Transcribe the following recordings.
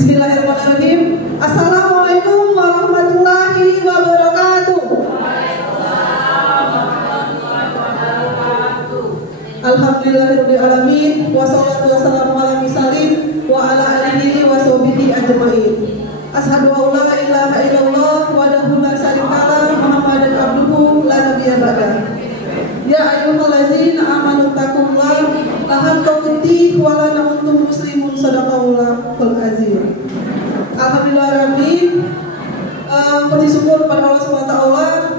Bismillahirrahmanirrahim. Assalamualaikum warahmatullahi wabarakatuh. Alhamdulillahirabbil alamin wassalatu wassalamu ala misalin wa ala alihi wa sahbihi ajmain. Asyhadu an la ilaha illallah wahdahu la syarikalah Muhammadan abduhu la nabiyya ba'dah. Ya ayyuhallazina amanu taqullaha haqqa tuqatih wa la tamutunna muslimun sadaqallahul azim. Alhamdulillahirabbil puji syukur pada Allah SWT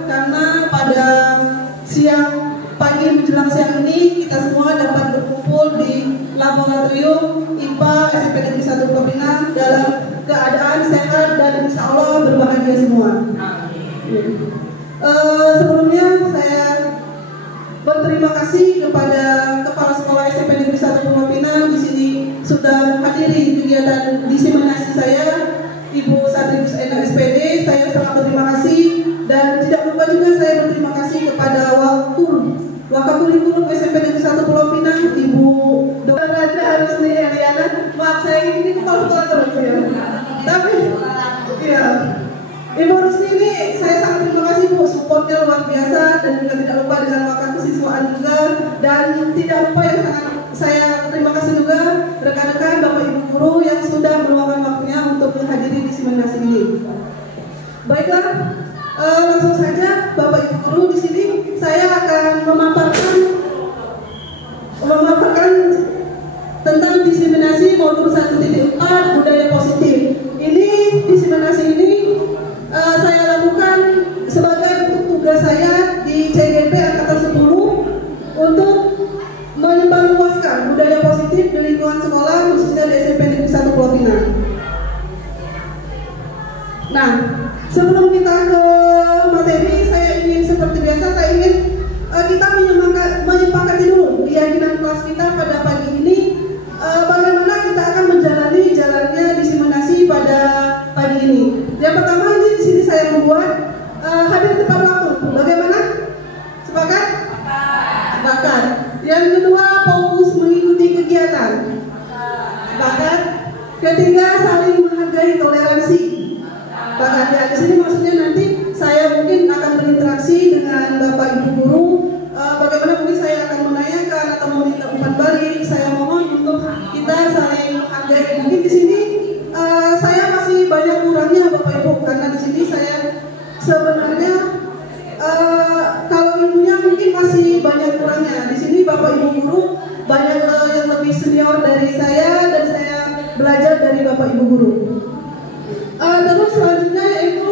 karena pada pagi menjelang siang ini kita semua dapat berkumpul di laboratorium IPA SMP Negeri 1 Kopinang dalam keadaan sehat dan insya Allah berbahagia semua. Sebelumnya saya berterima kasih kepada Kepala Sekolah SMP Negeri 1 Kopinang di sini sudah menghadiri kegiatan diseminasi saya, Ibu Satribus Ena SPD. Saya sangat berterima kasih dan tidak lupa juga saya berterima kasih kepada Wakakurikulum SMP Negeri 1 Pulau Pinang, Ibu Dr. Raja Harusni Eliana. Maaf saya ini kepala terus ya. Tapi ya, Ibu Rusni ini saya sangat terima kasih Bu, supportnya luar biasa dan juga tidak lupa dengan wakil kesiswaan juga, dan tidak lupa yang sangat saya terima kasih juga rekan-rekan Bapak Ibu guru yang sudah meluangkan waktunya untuk menghadiri diseminasi ini. Baiklah, langsung saja Bapak Ibu guru, di sini saya akan memaparkan tentang diseminasi modul 1.4 budaya positif. Ini diseminasi ini saya lakukan sebagai bentuk tugas saya di CGP Angkatan 10 untuk menyebarluaskan budaya positif di lingkungan sekolah, khususnya di SMP Negeri 1 Pulau Pinang. Nah, sebelum kita ke materi, saya ingin seperti biasa, saya ingin kita menyepakati dulu keyakinan kelas kita pada pagi ini, bagaimana kita akan menjalani jalannya diseminasi pada pagi ini. Yang pertama, ini di sini saya membuat hadir tepat waktu. Bagaimana? Sepakat? Sepakat. Yang kedua, fokus mengikuti kegiatan. Sepakat. Ketiga, saling menghargai toleransi. Sepakat. Ya, di sini maksudnya nanti saya mungkin akan berinteraksi dengan Bapak Ibu guru. Bagaimana mungkin saya akan menanyakan atau meminta umpan balik. Saya mohon untuk kita saling menghargai. Mungkin di sini saya masih banyak kurangnya Bapak Ibu, karena di sini saya sebenarnya kalau ilmunya mungkin masih banyak kurangnya. Di sini Bapak Ibu guru banyak yang lebih senior dari saya dan saya belajar dari Bapak Ibu guru. Terus selanjutnya yaitu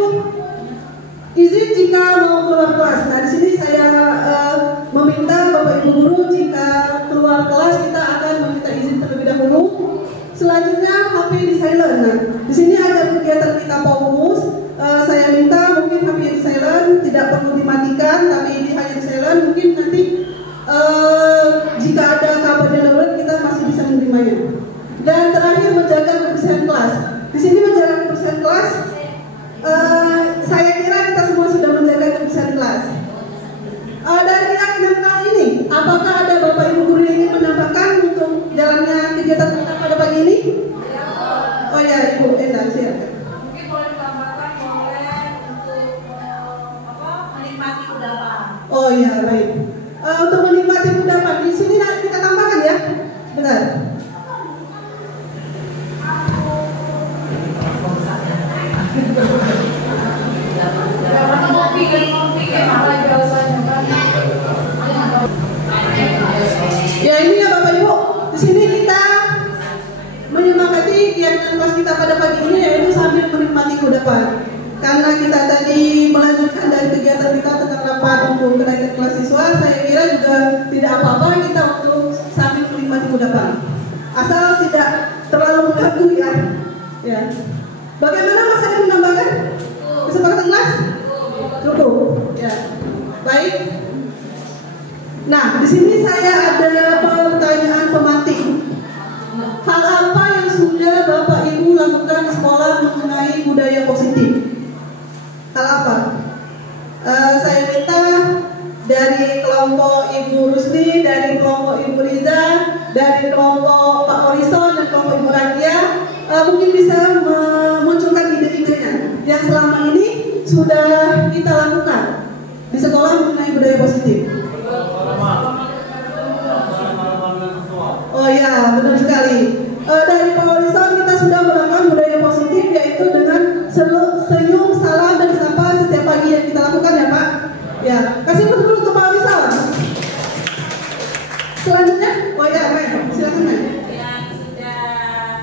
izin jika mau keluar kelas. Nah, di sini saya meminta Bapak Ibu guru jika keluar kelas kita akan meminta izin terlebih dahulu. Selanjutnya HP di silent. Nah, di sini ada kegiatan kita fokus. Saya minta mungkin HP di silent, tidak perlu dimatikan, tapi ini hanya di silent. Mungkin nanti jika ada kabar darurat kita masih bisa menerimanya. Dan terakhir, menjaga kebersihan kelas. Di sini menjaga kebersihan kelas, saya kira kita semua sudah menjaga kebersihan kelas. Dari keyakinan kelas ini, apakah ada Bapak Ibu guru yang ingin menambahkan untuk jalannya kegiatan kita pada pagi ini? Oh ya, Ibu Enda, silakan. Mungkin boleh ditambahkan untuk menikmati kudapan. Oh ya, baik. Untuk menikmati kudapan, di sini kita tambahkan ya. Benar. Ya, ini ya Bapak Ibu. Di sini kita menyemangati kegiatan kelas kita pada pagi ini, yaitu sambil menikmati kudapan. Karena kita tadi melanjutkan dari kegiatan kita tentang rapat untuk kenaikan kelas siswa, saya kira juga tidak apa-apa kita untuk sambil menikmati kudapan. Asal tidak terlalu mengganggu ya. Ya. Bagaimana Mas ada menambahkan? Kesempatan kelas? Cukup. Ya. Baik. Nah, di sini saya ada pertanyaan pemantik. Hal apa yang sudah Bapak Ibu lakukan di sekolah mengenai budaya positif? Hal apa? Saya minta dari kelompok Ibu Rusni, dari kelompok Ibu Riza, dari kelompok Pak Orison dan kelompok Ibu Rakia, mungkin bisa sudah kita lakukan di sekolah mengenai budaya positif? Oh ya, benar sekali. Dari Polison kita sudah melakukan budaya positif, yaitu dengan senyum, salam, dan sapa setiap pagi yang kita lakukan ya Pak. Ya, kasih tepuk dulu untuk Pak Wisal. Selanjutnya, oh ya, Ren, silakan Ren. Yang sudah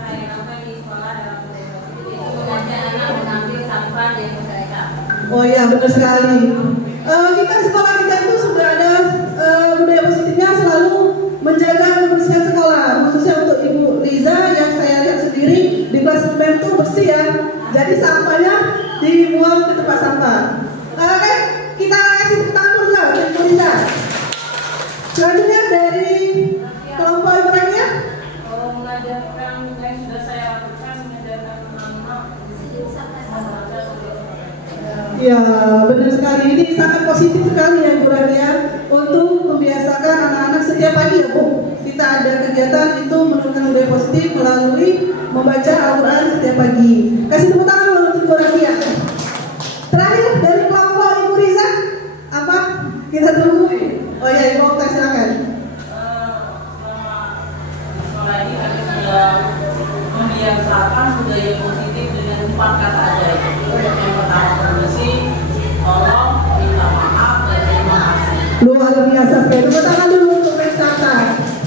saya lakukan di sekolah dalam budaya positif itu mengajak anak mengambil sampah dan mereka. Oh ya, benar sekali. Kita di sekolah kita itu sudah ada budaya positifnya, selalu menjaga kebersihan sekolah, khususnya untuk Ibu Riza yang saya lihat sendiri di kelas 9 itu bersih ya. Jadi sampahnya dibuang ke tempat sampah. Oke, kita kasih tepuk tangan dulu lah untuk Ibu Riza. Selanjutnya dari kelompok Ibu Rania. Mengajarkan yang sudah saya lakukan, mengajarkan anak Ya, benar sekali. Ini sangat positif sekali ya Bu Rania untuk membiasakan anak-anak setiap pagi ya Bu. Kita ada kegiatan itu menurunkan budaya positif melalui membaca Al-Quran setiap pagi. Kasih tepuk tangan dulu untuk Bu Rania. Terakhir dari kelompok Ibu Riza, apa? Kita tunggu. Oh ya, Ibu Okta silakan. Sekolah ini kami sudah membiasakan budaya positif dengan 4 kata aja. Yang pertama bersih, tolong, minta maaf, dan terima kasih. Luar biasa sekali. Tepuk tangan dulu untuk Restata.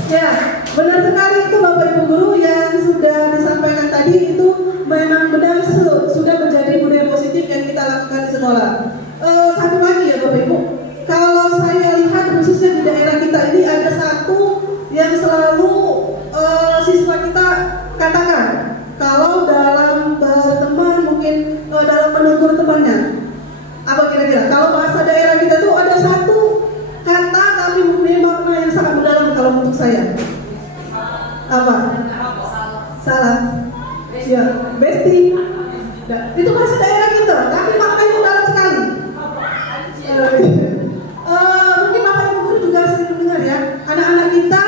Ya, benar sekali itu Bapak Ibu Guru yang sudah disampaikan tadi itu memang benar sudah menjadi budaya positif yang kita lakukan di sekolah. Satu lagi ya Bapak Ibu, kalau saya lihat khususnya di daerah kita ini ada satu yang selalu siswa kita katakan kalau dalam berteman mungkin dalam menegur temannya. Apa kira-kira? Kalau bahasa daerah kita tuh ada satu kata tapi mempunyai makna yang sangat mendalam kalau untuk saya. Apa? Salah. Ya, besti. Nah, itu bahasa daerah kita, tapi maknanya mendalam sekali. Mungkin Bapak Ibu Guru juga sering mendengar ya, anak-anak kita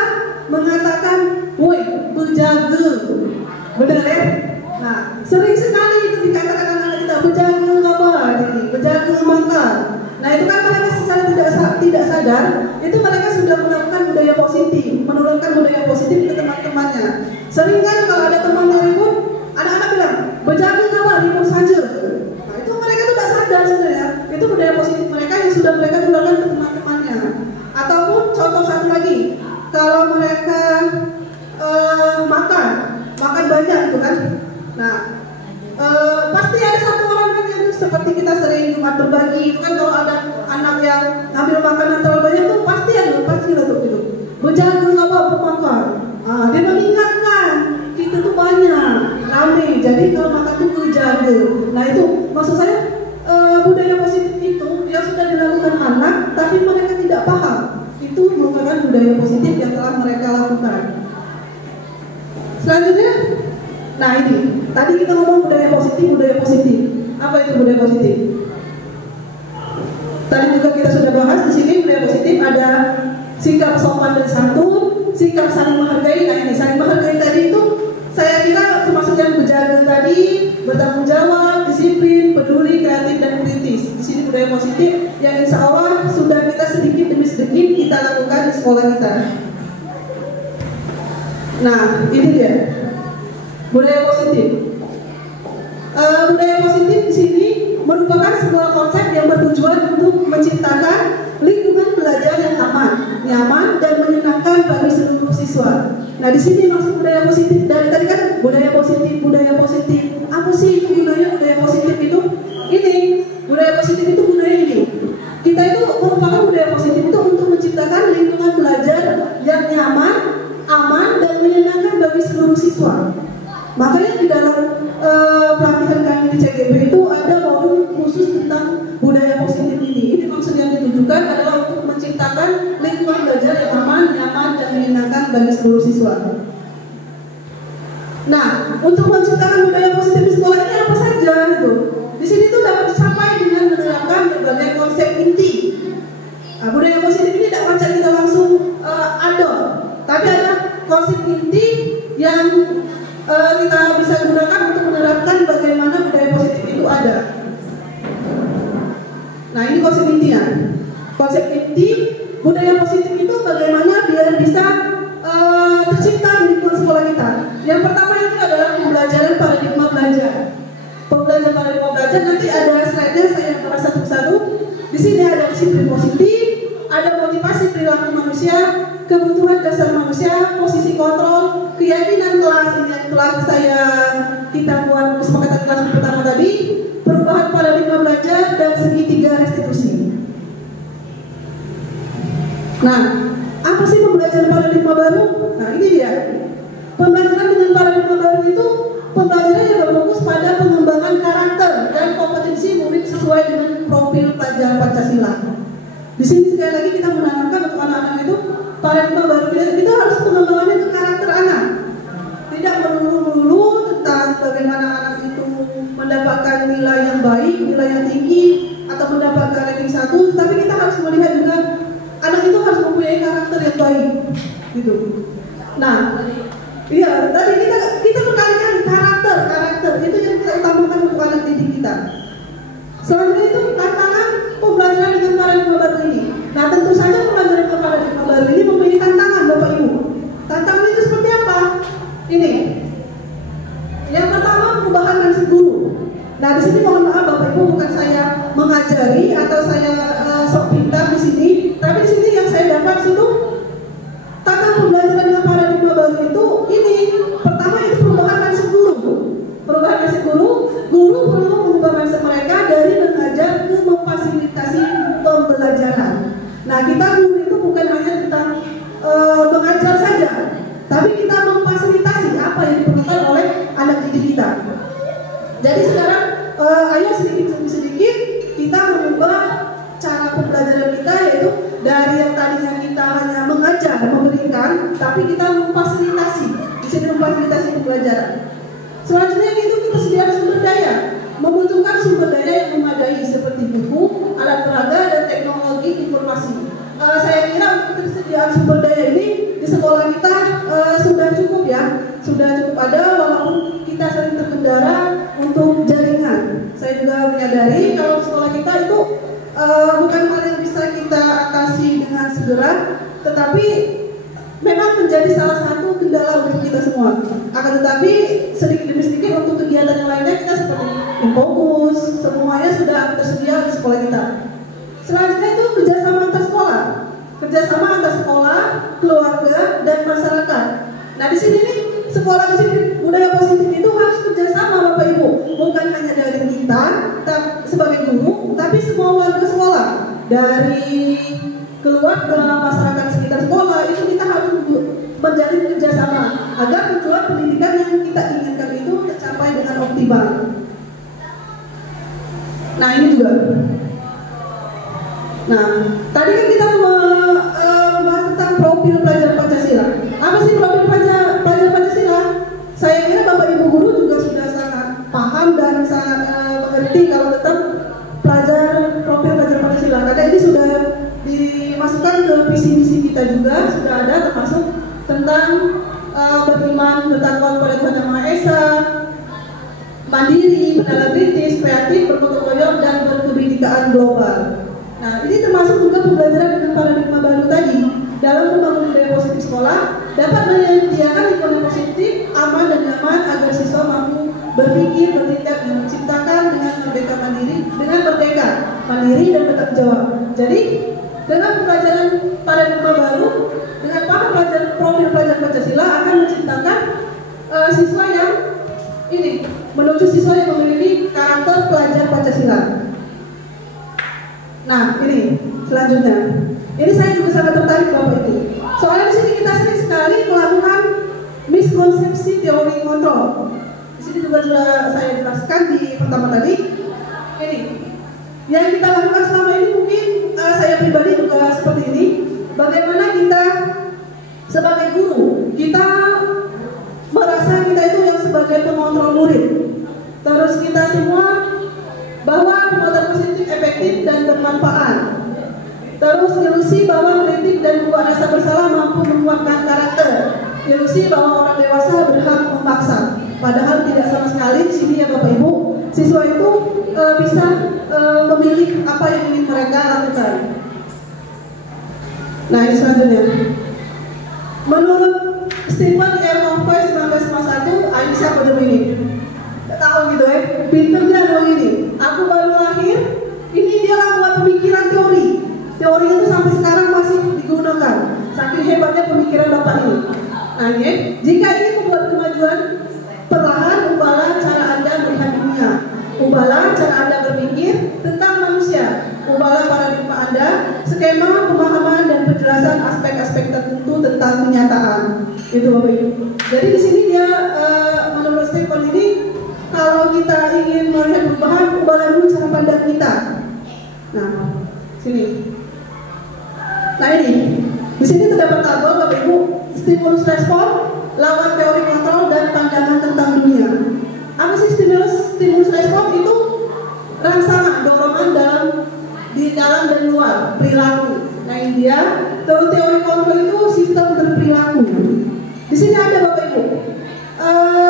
mengatakan, "Woi, bejaga." Benar ya? Nah, sering sekali itu dikatakan anak-anak kita, "Bejaga apa?" Bejaga makan. Nah, itu kan mereka secara tidak sadar, itu mereka sudah melakukan budaya positif, menurunkan budaya positif ke teman-temannya. Sering kan kalau ada teman yang ribut, anak-anak bilang, "Bejaga apa? Ribut saja." Nah, itu mereka tuh tidak sadar sebenarnya. Itu budaya positif mereka yang sudah mereka tularkan ke teman-temannya. Ataupun contoh satu lagi, kalau mereka makan banyak itu kan. Nah, pasti ada satu orang kan yang seperti kita sering Jumat berbagi itu kan, kalau ada anak yang ngambil makanan terlalu banyak tuh pasti tuh gitu. Menjaga apa makan. Dia mengingatkan kita tuh banyak, rame. Jadi kalau makan tuh menjaga. Nah itu maksud saya budaya positif itu yang sudah dilakukan anak, tapi mereka tidak paham. Itu merupakan budaya positif yang telah mereka lakukan. Selanjutnya, nah ini tadi kita ngomong budaya positif. Apa itu budaya positif? Tadi juga kita sudah bahas di sini budaya positif ada sikap sopan dan santun, sikap saling menghargai. Nah ini saling menghargai tadi itu saya kira termasuk yang berjaga tadi, bertanggung jawab, disiplin, peduli, kreatif dan kritis. Di sini budaya positif yang insya Allah sudah kita sedikit demi sedikit kita lakukan di sekolah kita. Nah, ini dia budaya positif. Budaya positif di sini merupakan sebuah konsep yang bertujuan untuk menciptakan lingkungan belajar yang aman, nyaman, dan menyenangkan bagi seluruh siswa. Nah, di sini maksud budaya positif dari tadi kan budaya positif. Apa sih itu budaya positif itu? Ini budaya positif itu budaya ini. Kita itu merupakan budaya positif itu untuk menciptakan lingkungan belajar yang nyaman, aman, dan menyenangkan bagi seluruh siswa. Makanya di dalam pelatihan kami di CGP itu ada modul khusus tentang budaya positif ini. Ini maksud yang ditujukan adalah untuk menciptakan lingkungan belajar yang aman, nyaman, dan menyenangkan bagi seluruh siswa. Nah, untuk menciptakan budaya positif di sekolah ini apa saja itu? Di sini tuh dapat dicapai dengan menerapkan berbagai konsep inti. Nah, budaya positif ini tidak macam kita langsung adopt, tapi ada konsep inti yang kita bisa gunakan untuk menerapkan bagaimana budaya positif itu ada. Yang pertama itu adalah pembelajaran paradigma belajar. Pembelajaran paradigma belajar nanti ada slide-nya, saya bahas satu-satu. Di sini ada disiplin positif, ada motivasi perilaku manusia, kebutuhan dasar manusia, posisi kontrol, keyakinan kelas ini yang telah kita buat kesepakatan kelas pertama tadi, perubahan paradigma belajar dan segitiga restitusi. Nah, apa sih pembelajaran paradigma baru? Nah, ini dia. Pembelajaran dengan paradigma baru itu pembelajaran yang berfokus pada pengembangan karakter dan kompetensi murid sesuai dengan profil pelajar Pancasila. Di sini sekali lagi kita menanamkan untuk anak-anak itu paradigma baru kita harus pengembangannya ke karakter anak. Tidak melulu tentang bagaimana anak itu mendapatkan nilai yang baik, nilai yang tinggi, atau mendapatkan ranking 1, tapi kita harus melihat juga anak itu harus mempunyai karakter yang baik, gitu. Nah, iya, tadi kita berkali-kali karakter itu yang kita utamakan untuk anak didik kita. Selanjutnya itu tantangan pembelajaran dengan paradigma baru ini. Nah, tentu saja pembelajaran dengan paradigma baru ini memiliki tantangan, Bapak Ibu. Tantangan itu seperti apa? Ini. Yang pertama, perubahan nasib guru. Nah, di sini mohon maaf Bapak Ibu, bukan saya mengajari atau saya sok pintar di sini, tapi di sini yang saya dapat itu tantangan pembelajaran dengan paradigma baru itu ini. Pertama itu perubahan nasib guru. Perubahan nasib guru perlu mengubah mindset mereka dari mengajar ke memfasilitasi pembelajaran. Nah, kita guru itu bukan hanya tentang mengajar saja, tapi kita memfasilitasi apa yang diperlukan oleh anak didik kita. Jadi sekarang ayo sedikit-sedikit kita mengubah cara pembelajaran kita, yaitu dari yang tadinya kita hanya mengajar, memberikan, tapi kita memfasilitasi. Di sini memfasilitasi pembelajaran. Selanjutnya itu ketersediaan sumber daya, membutuhkan sumber daya yang memadai seperti buku, alat peraga, dan teknologi informasi. Saya kira untuk ketersediaan sumber daya ini di sekolah kita sudah cukup ya, sudah cukup ada, walaupun kita sering terkendala untuk jaringan. Saya juga menyadari kalau di sekolah kita itu bukan hal yang bisa kita atasi dengan segera, tetapi memang menjadi salah satu kendala untuk kita semua. Akan tetapi sedikit demi sedikit untuk kegiatan yang lainnya kita seperti Infocus, semuanya sudah tersedia di sekolah kita. Selanjutnya itu kerjasama antar sekolah, keluarga, dan masyarakat. Nah, di sini nih sekolah di sini budaya positif itu harus kerjasama Bapak Ibu, bukan hanya dari kita sebagai guru, tapi semua warga sekolah, dari keluarga, masyarakat sekitar sekolah, itu kita harus menjalin kerjasama agar tujuan pendidikan yang kita inginkan itu tercapai dengan optimal. Nah, ini juga. Nah, tadi kan kita membahas tentang profil pelajar Pancasila. Apa sih profil pelajar Pancasila? Saya kira Bapak Ibu guru juga sudah sangat paham dan sangat mengerti kalau tentang profil pelajar Pancasila. Karena ini sudah dimasukkan ke visi misi kita juga, sudah ada, termasuk tentang beriman, bertakwa kepada Tuhan Yang Maha Esa, mandiri, bernalar kritis, kreatif, bergotong royong, dan berkebinekaan global. Nah, ini termasuk juga pembelajaran dengan paradigma baru tadi dalam membangun budaya positif sekolah dapat menyediakan lingkungan positif, aman dan nyaman agar siswa mampu berpikir, bertindak, dan menciptakan dengan merdeka mandiri dan bertanggung jawab. Jadi dengan pembelajaran paradigma baru, dengan paham profil pelajar Pancasila akan menciptakan siswa yang ini menuju siswa yang memiliki karakter pelajar Pancasila. Nah, ini selanjutnya. Ini saya juga sangat tertarik Bapak Ibu. Soalnya di sini kita sering sekali melakukan miskonsepsi teori kontrol. Di sini juga sudah saya jelaskan di pertama tadi. Ini yang kita lakukan selama ini mungkin saya pribadi juga seperti ini. Bagaimana kita sebagai guru, kita merasa kita itu yang sebagai pengontrol murid. Terus kita semua bahwa penguatan positif efektif dan bermanfaat. Terus ilusi bahwa kritik dan membuat rasa bersalah mampu menguatkan karakter. Ilusi bahwa orang dewasa berhak memaksa. Padahal tidak sama sekali di sini ya Bapak Ibu. Siswa itu bisa memilih apa yang ingin mereka lakukan. Nah, ini selanjutnya. Menurut Stephen R. Covey 1951, Aisyah pada begini. Gak tahu gitu ya, pinternya dong ini. Aku baru lahir, ini dia lah buat pemikiran teori. Teori itu sampai sekarang masih digunakan. Saking hebatnya pemikiran bapak ini. Nah, ya, jika ingin membuat kemajuan, perlahan ubahlah cara Anda melihat dunia. Ubahlah cara Anda berpikir tentang manusia. Ubahlah paradigma Anda, skema pemahaman dan penjelasan aspek-aspek tertentu tentang kenyataan. Itu Bapak Ibu. Jadi di sini dia menurut Stephen ini, kalau kita ingin melihat perubahan, ubahlah dulu cara pandang kita. Nah, sini. Nah ini, di sini terdapat tabel Bapak Ibu, stimulus respon, lawan teori kontrol dan pandangan tentang dunia. Apa sih stimulus respon? Itu rangsangan, dorongan di dalam dan luar, perilaku. Nah ini dia, teori kontrol itu sistem berperilaku. Di sini ada Bapak Ibu.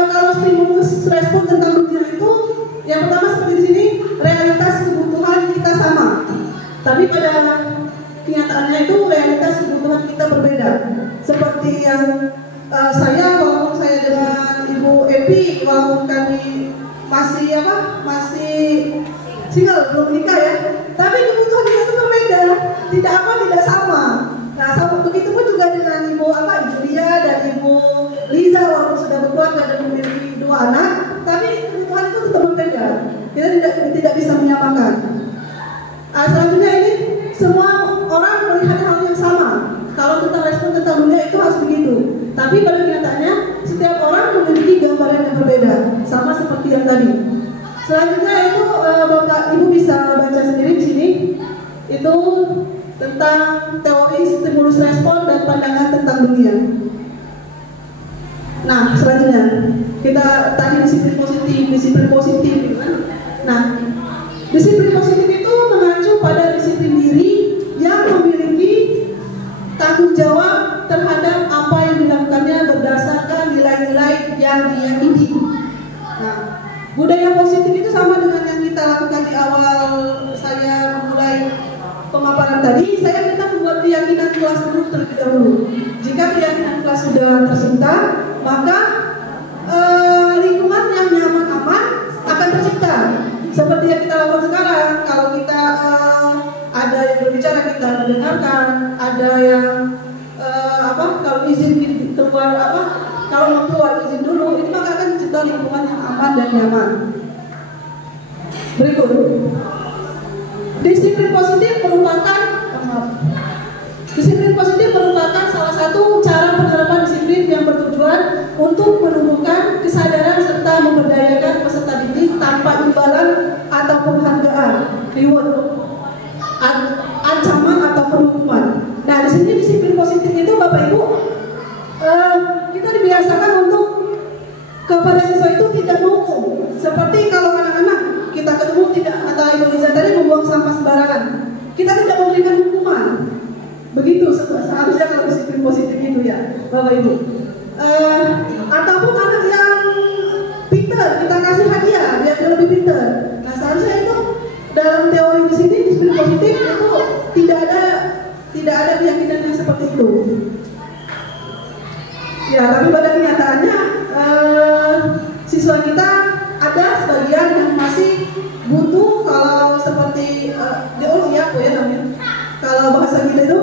Kalau stimulus respon tentang dunia itu, yang pertama seperti di sini, realitas kebutuhan kita sama. Tapi pada kenyataannya itu realitas kebutuhan kita berbeda. Seperti yang saya, walaupun saya dengan Ibu Epi, walaupun kami masih single, belum nikah ya, tapi kebutuhan kita itu berbeda, tidak sama. Nah, sama begitu pun juga dengan Ibu Lia dan Ibu Liza, walaupun sudah berkeluarga dan memiliki 2 anak, tapi kebutuhan itu tetap berbeda. Kita tidak bisa menyamakan. Selanjutnya ini, semua orang melihat hal yang sama. Kalau tentang respon tentang dunia itu harus begitu. Tapi pada kenyataannya setiap orang memiliki gambaran yang berbeda, sama seperti yang tadi. Selanjutnya itu Bapak Ibu bisa baca sendiri di sini. Itu tentang teori stimulus respon dan pandangan tentang dunia. Nah, selanjutnya kita tadi disiplin positif, gitu kan? Nah, disiplin positif itu mengacu pada disiplin diri yang memiliki tanggung jawab terhadap apa yang dilakukannya berdasarkan nilai-nilai yang diyakini. Nah, budaya positif itu sama dengan yang kita lakukan di awal saya memulai pemaparan tadi. Saya minta membuat keyakinan kelas dulu terlebih dahulu. Jika keyakinan kelas sudah tercipta, maka lingkungan yang nyaman aman akan tercipta. Seperti yang kita lakukan sekarang, kalau kita ada yang berbicara kita mendengarkan, ada yang kalau izin keluar kalau mau keluar izin dulu, itu maka akan tercipta lingkungan yang aman dan nyaman. Berikut, disiplin positif merupakan salah satu cara penerapan disiplin yang bertujuan untuk menumbuhkan kesadaran serta memberdayakan peserta didik tanpa imbalan atau penghargaan, reward, ancaman atau hukuman. Nah, di sini disiplin positif itu Bapak Ibu, kita dibiasakan untuk kepada siswa itu tidak menghukum. Seperti kalau anak-anak kita ketemu tidak, atau Ibu Liza tadi membuang sampah sembarangan, kita tidak memberikan hukuman. Begitu seharusnya kalau disiplin positif itu ya Bapak Ibu. Ataupun anak yang pintar kita kasih hadiah biar dia lebih pintar. Nah, seharusnya itu dalam teori di sini disiplin positif itu tidak ada keyakinan yang seperti itu. Ya, tapi pada kenyataannya siswa kita ada sebagian yang masih butuh, kalau seperti namanya. Kalau bahasa kita itu,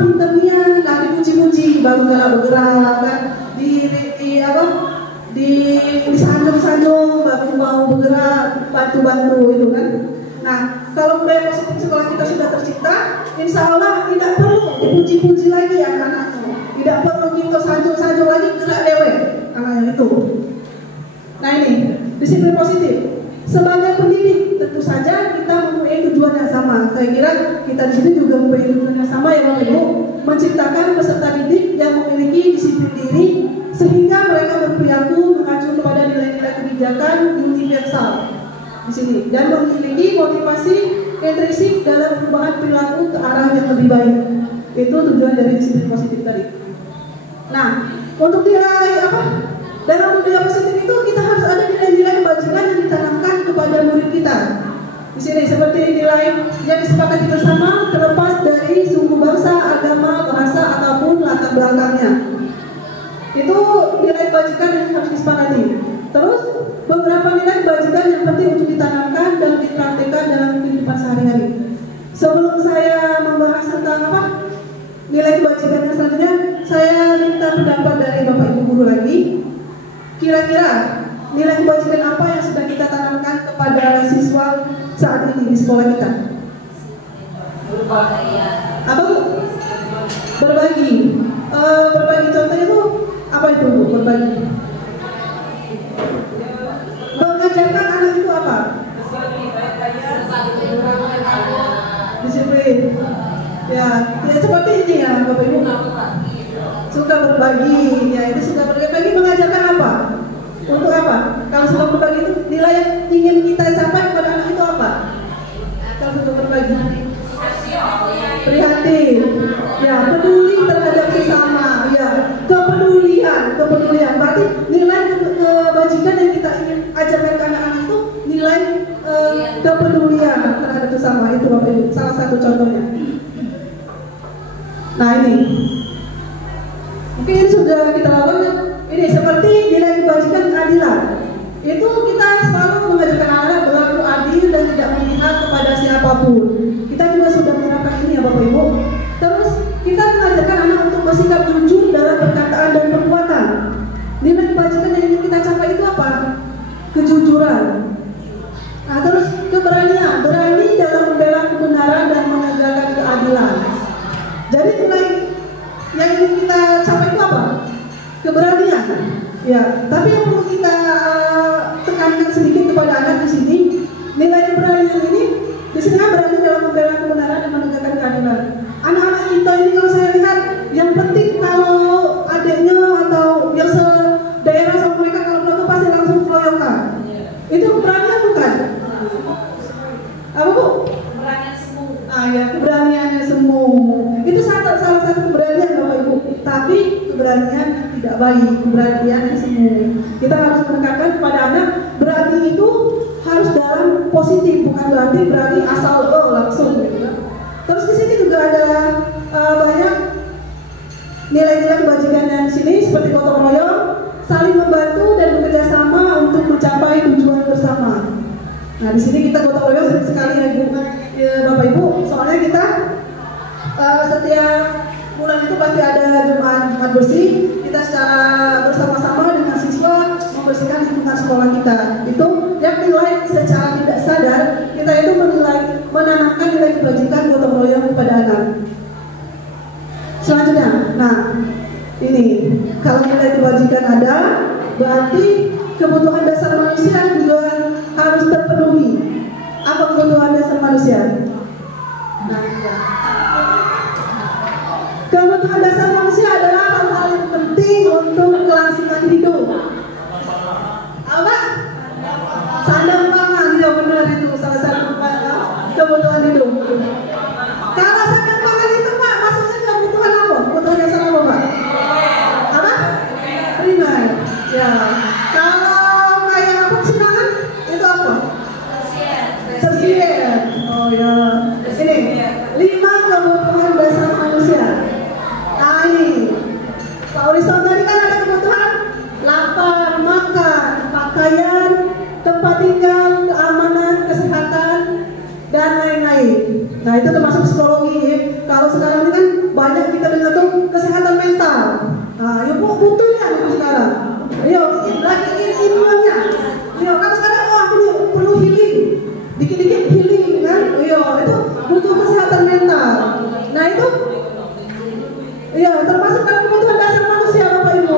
pinternya, nah dipuji-puji baru bergerak kan, disanjung-sanjung baru mau bergerak, bantu-bantu itu kan. Nah, kalau budaya positif sekolah kita sudah tercipta, insya Allah tidak perlu dipuji-puji lagi anak-anaknya, tidak perlu kita sanjung-sanjung lagi gerak dewe anaknya itu. Nah ini disiplin positif. Sebagai pendidik tentu saja kita mempunyai tujuan yang sama. Saya kira kita di sini juga mempunyai tujuan yang sama ya Bapak Ibu, menciptakan peserta didik yang memiliki disiplin diri sehingga mereka berperilaku mengacu kepada nilai-nilai kebijakan universal di sini dan memiliki motivasi intrinsik dalam perubahan perilaku ke arah yang lebih baik. Itu tujuan dari disiplin positif tadi. Nah, untuk nilai dalam budaya positif itu kita harus ada nilai-nilai kebajikan yang ditanamkan kepada murid kita. Di sini seperti nilai yang disepakati bersama terlepas dari suku bangsa, agama, bahasa ataupun latar belakangnya. Itu nilai kebajikan yang harus disepakati. Terus beberapa nilai kebajikan yang penting untuk ditanamkan dan dipraktikkan dalam kehidupan sehari-hari. Sebelum saya membahas tentang nilai kebajikan yang selanjutnya, saya minta pendapat dari Bapak Ibu guru lagi. Kira-kira nilai kebajikan apa yang sudah kita tanamkan kepada siswa saat ini di sekolah kita? Apa Bu? Berbagi. Berbagi contohnya itu apa itu Bu? Berbagi. Mengajarkan anak itu apa? Disiplin. Ya seperti ini ya Bapak Ibu. Suka berbagi. Ya itu suka berbagi. Mengajarkan apa? Untuk apa? Kalau suka berbagi itu nilai yang ingin kita capai kepada anak itu apa? Kalau suka berbagi. Prihatin. Ya peduli terhadap sesama. Ya kepedulian. Berarti nilai kebajikan yang kita ingin ajarkan ke anak-anak itu nilai kepedulian terhadap sesama. Itu Bapak Ibu, salah satu contohnya. Nah ini mungkin ini sudah kita lakukan. Ini seperti nilai kebajikan keadilan. Itu kita selalu mengajarkan anak berlaku adil dan tidak memihak kepada siapapun. Kita juga sudah menerapkan ini ya Bapak Ibu. Terus kita mengajarkan anak untuk bersikap jujur dalam perkataan dan perbuatan. Nilai kebajikan yang ingin kita capai itu apa? Kejujuran. Nah terus keberanian, berani dalam membela kebenaran dan menegakkan keadilan. Jadi nilai yang ingin kita capai itu apa? Keberanian. Ya, tapi yang perlu kita tekankan sedikit kepada anak di sini, nilai keberanian ini di sini berani dalam membela kebenaran dan menegakkan keadilan. Anak-anak kita ini kalau saya lihat, yang penting kalau adiknya atau yang daerah sama mereka kalau mereka pasti langsung keroyokan. Itu keberanian bukan? Apa Bu? Keberanian semu. Ya, keberaniannya semu. Itu salah satu keberanian Bapak Ibu. Tapi keberanian yang tidak baik, keberanian yang semu. Kita harus menekankan kepada anak, berani itu harus dalam positif, bukan berarti berani asal langsung. Gitu. Terus di sini juga ada banyak nilai-nilai kebajikan yang di sini seperti gotong royong, saling membantu dan bekerja sama untuk mencapai tujuan bersama. Nah di sini kita gotong royong sering sekali ya Bapak Ibu, soalnya kita setiap bulan itu pasti ada Jumat bersih. Kita secara bersama-sama dengan siswa membersihkan lingkungan sekolah kita. Itu yang nilai secara tidak sadar kita itu menanamkan nilai kebajikan gotong royong kepada anak. Selanjutnya, nah ini kalau nilai kebajikan ada, berarti kebutuhan dasar manusia juga harus terpenuhi. Apa kebutuhan dasar manusia? Nah, kebutuhan dasar manusia adalah hal-hal yang penting untuk kelangsungan hidup. Apa? Sandang pangan, ya benar itu salah satu kebutuhan hidup. Kalau sandang pangan itu Pak, maksudnya kebutuhan apa? Kebutuhan dasar apa Pak? Apa? Primer. Ya. Kalau kayak persidangan itu apa? Tersier. Oh ya. Ini 5 kebutuhan dasar manusia. Nah ini Pak Horizon tadi kan ada kebutuhan lapar, makan, pakaian, tempat tinggal, keamanan, kesehatan, dan lain-lain. Nah itu termasuk psikologi. Kalau sekarang ini kan banyak kita dengar tuh kesehatan mental. Nah ya butuhnya itu sekarang. Yo lagi ilmunya. Yo kan sekarang aku perlu healing, dikit-dikit healing kan. Yo itu butuh kesehatan mental. Nah itu ya termasuk dalam kebutuhan dasar manusia Bapak Ibu.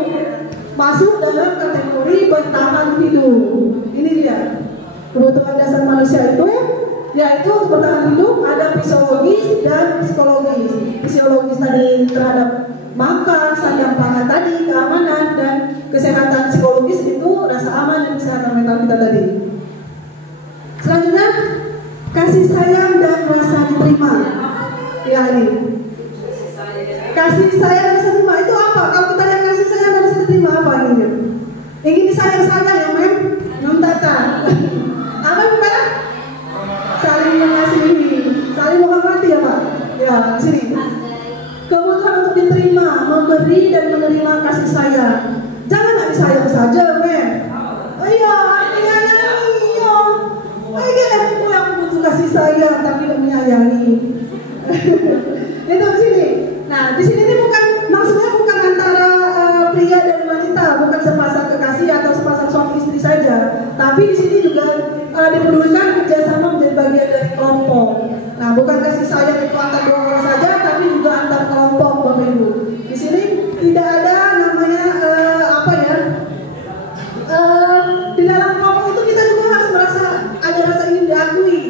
Masuk dalam kategori bertahan hidup. Ini dia kebutuhan dasar manusia itu, yaitu bertahan hidup. Ada fisiologis dan psikologis. Fisiologis tadi terhadap makan, sandang pangan tadi, keamanan, dan kesehatan. Psikologis itu rasa aman dan kesehatan mental kita tadi. Selanjutnya kasih sayang dan rasa diterima. Ya ini kasih sayang dan rasa diterima itu apa? Kalau kita lihat kasih sayang dan rasa diterima apa ini? Ingin disayang-sayang ya men? Nyontakan. Apa bukan? Saling mengasihi, saling menghormati ya Pak. Ya, sini. Kebutuhan untuk diterima, memberi dan menerima kasih sayang. Jangan nak disayang saja, men. Iya, menyayangi. Iya, aku yang butuh kasih sayang tapi tidak menyayangi. Itu di sini. Nah, di sini ini maksudnya bukan antara pria dan wanita, bukan sepasang kekasih atau sepasang suami istri saja. Tapi di sini juga diperlukan kerjasama menjadi bagian dari kelompok. Nah, bukan kasih sayang itu antar dua orang saja, tapi juga antar kelompok, Bapak Ibu. Di sini tidak ada namanya di dalam kelompok itu kita juga harus merasa ada rasa ingin diakui,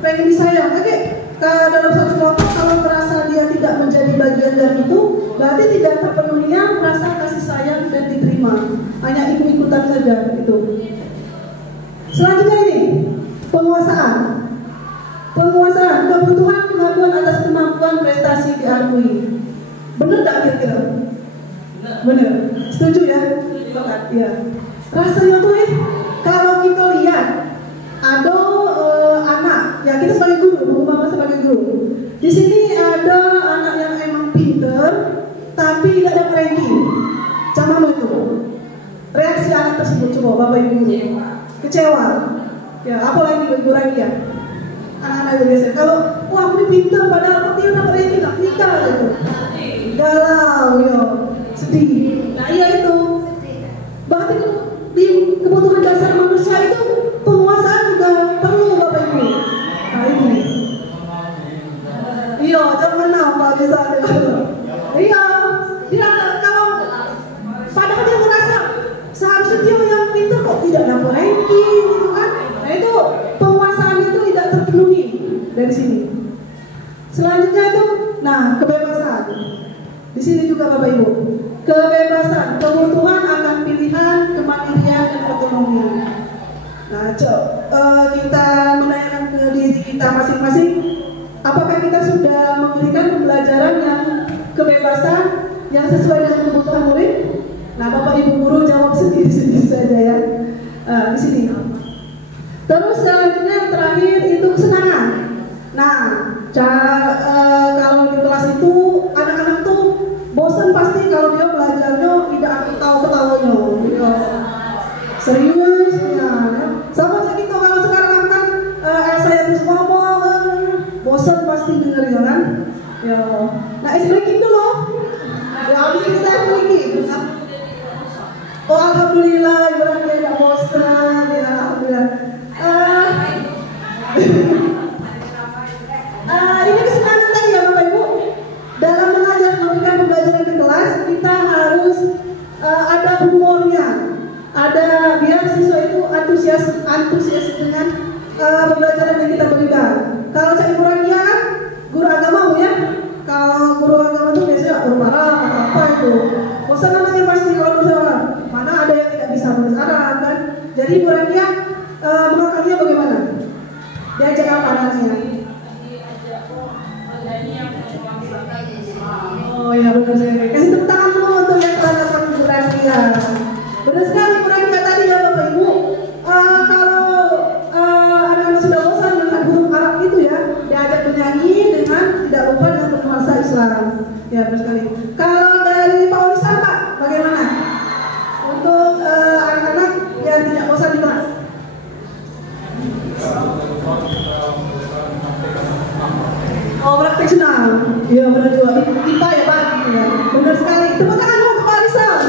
pengen disayang. Oke, dalam satu kelompok kalau merasa dia tidak menjadi bagian dari itu, berarti tidak terpenuhinya rasa kasih sayang dan diterima. Hanya ikut-ikutan saja itu. Selanjutnya ini penguasaan, kebutuhan pengakuan atas kemampuan prestasi diakui. Benar tak kira-kira? Benar. Setuju ya? Iya. Rasanya tuh kalau kita lihat ada anak, ya kita sebagai guru, mama sebagai guru. Di sini ada anak yang emang pinter, tapi tidak dapat ranking. Macam itu. Reaksi anak tersebut coba Bapak Ibu. Kecewa. Ya, apalagi ibu lagi ya. Anak-anak itu biasa. Kalau aku pinter padahal dia dapat ranking, tak nikah gitu. Galau, yo, sedih. Nah iya itu. Berarti di kebutuhan dasar manusia itu penguasaan juga perlu Bapak Ibu. Nah ini. Iya, jangan menang Pak bisa. Iya, dia kalau padahal dia merasa seharusnya dia yang pintar kok tidak dapat ranking, gitu kan? Nah itu penguasaan itu tidak terpenuhi dari sini. Selanjutnya itu, nah kebebasan. Di sini juga Bapak Ibu, kebebasan, kebutuhan akan pilihan, kemandirian dan otonomi. Nah, kita menanyakan ke diri kita masing-masing, apakah kita sudah memberikan pembelajaran yang kebebasan yang sesuai dengan kebutuhan murid? Nah, Bapak Ibu guru jawab sendiri-sendiri saja ya. Di sini. Terus selanjutnya yang terakhir itu kesenangan. Nah, kalau di kelas itu anak-anak tuh bosan pasti kalau dia belajarnya tidak ketawa-ketawanya. Serius ya. Sama saja gitu kalau sekarang kan saya terus ngomong bosan pasti dengarnya kan. Ya. Nah, breaking dulu. Ya, habis kita breaking. Oh, alhamdulillah, berarti tidak bosan ya, alhamdulillah. Ini kesenangan tadi ya Bapak Ibu. Dalam mengajar memberikan pembelajaran di kelas, kita harus ada humornya, ada biar siswa itu antusias dengan pembelajaran yang kita berikan. Kalau saya guru agama ya, kalau guru agama itu biasanya marah atau apa itu. Bosan namanya pasti kalau dosa mana ada yang tidak bisa menulis Arab kan. Jadi muridnya mengakalnya bagaimana? Diajak apa nantinya? Oh ya benar sekali. Kasih tepuk tangan dulu untuk yang telah datang ke Murantia. Benar sekali Murantia tadi ya Bapak Ibu. Kalau anak-anak sudah bosan dengan huruf Arab itu ya, diajak bernyanyi dengan tidak lupa dengan berbahasa Islam. Ya benar sekali. Kalau dari Pak Olisan Pak, bagaimana? Untuk anak-anak yang tidak bosan di kelas. Oh, praktek senang. Iya benar juga. IPA ya Pak. Ya, benar sekali. Tepuk tangan untuk Pak Olisan.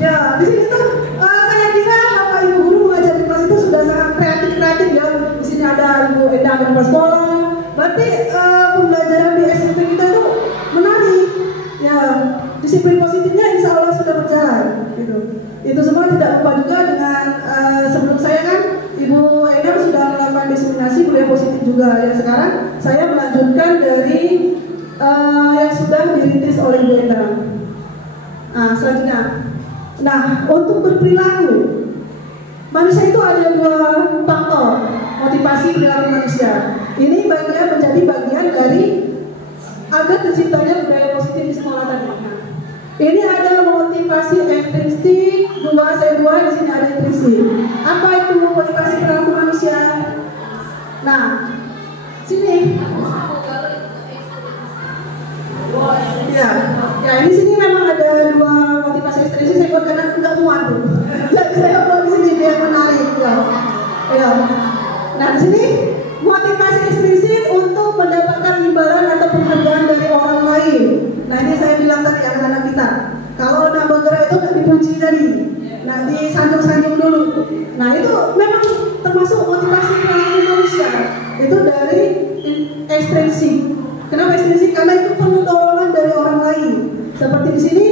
Ya, di sini tuh saya kira Bapak Ibu guru mengajar di kelas itu sudah sangat kreatif ya. Di sini ada Ibu Endang dan Pak Sekolah. Berarti pembelajaran di SMP kita itu menarik. Ya, disiplin positifnya insya Allah sudah berjalan. Gitu. Itu semua tidak lupa juga dengan sebelum saya kan Ibu Endang sudah melakukan diseminasi budaya positif juga. Yang sekarang saya melanjutkan dari yang sudah dirintis oleh Ibu Endang. Nah, selanjutnya. Nah, untuk berperilaku, manusia itu ada dua faktor motivasi perilaku manusia. Ini menjadi bagian dari agar terciptanya budaya positif di sekolah tadi. Nah, ini ada motivasi ekstrinsik, di sini ada intrinsik. Apa itu motivasi perilaku manusia? Nah, sini. Ya, ini sini memang puji tadi. Nah, disanjung-sanjung dulu. Nah, itu memang termasuk motivasi perilaku manusia. Itu dari ekstrinsik. Kenapa ekstrinsik? Karena itu perlu dorongan dari orang lain. Seperti di sini,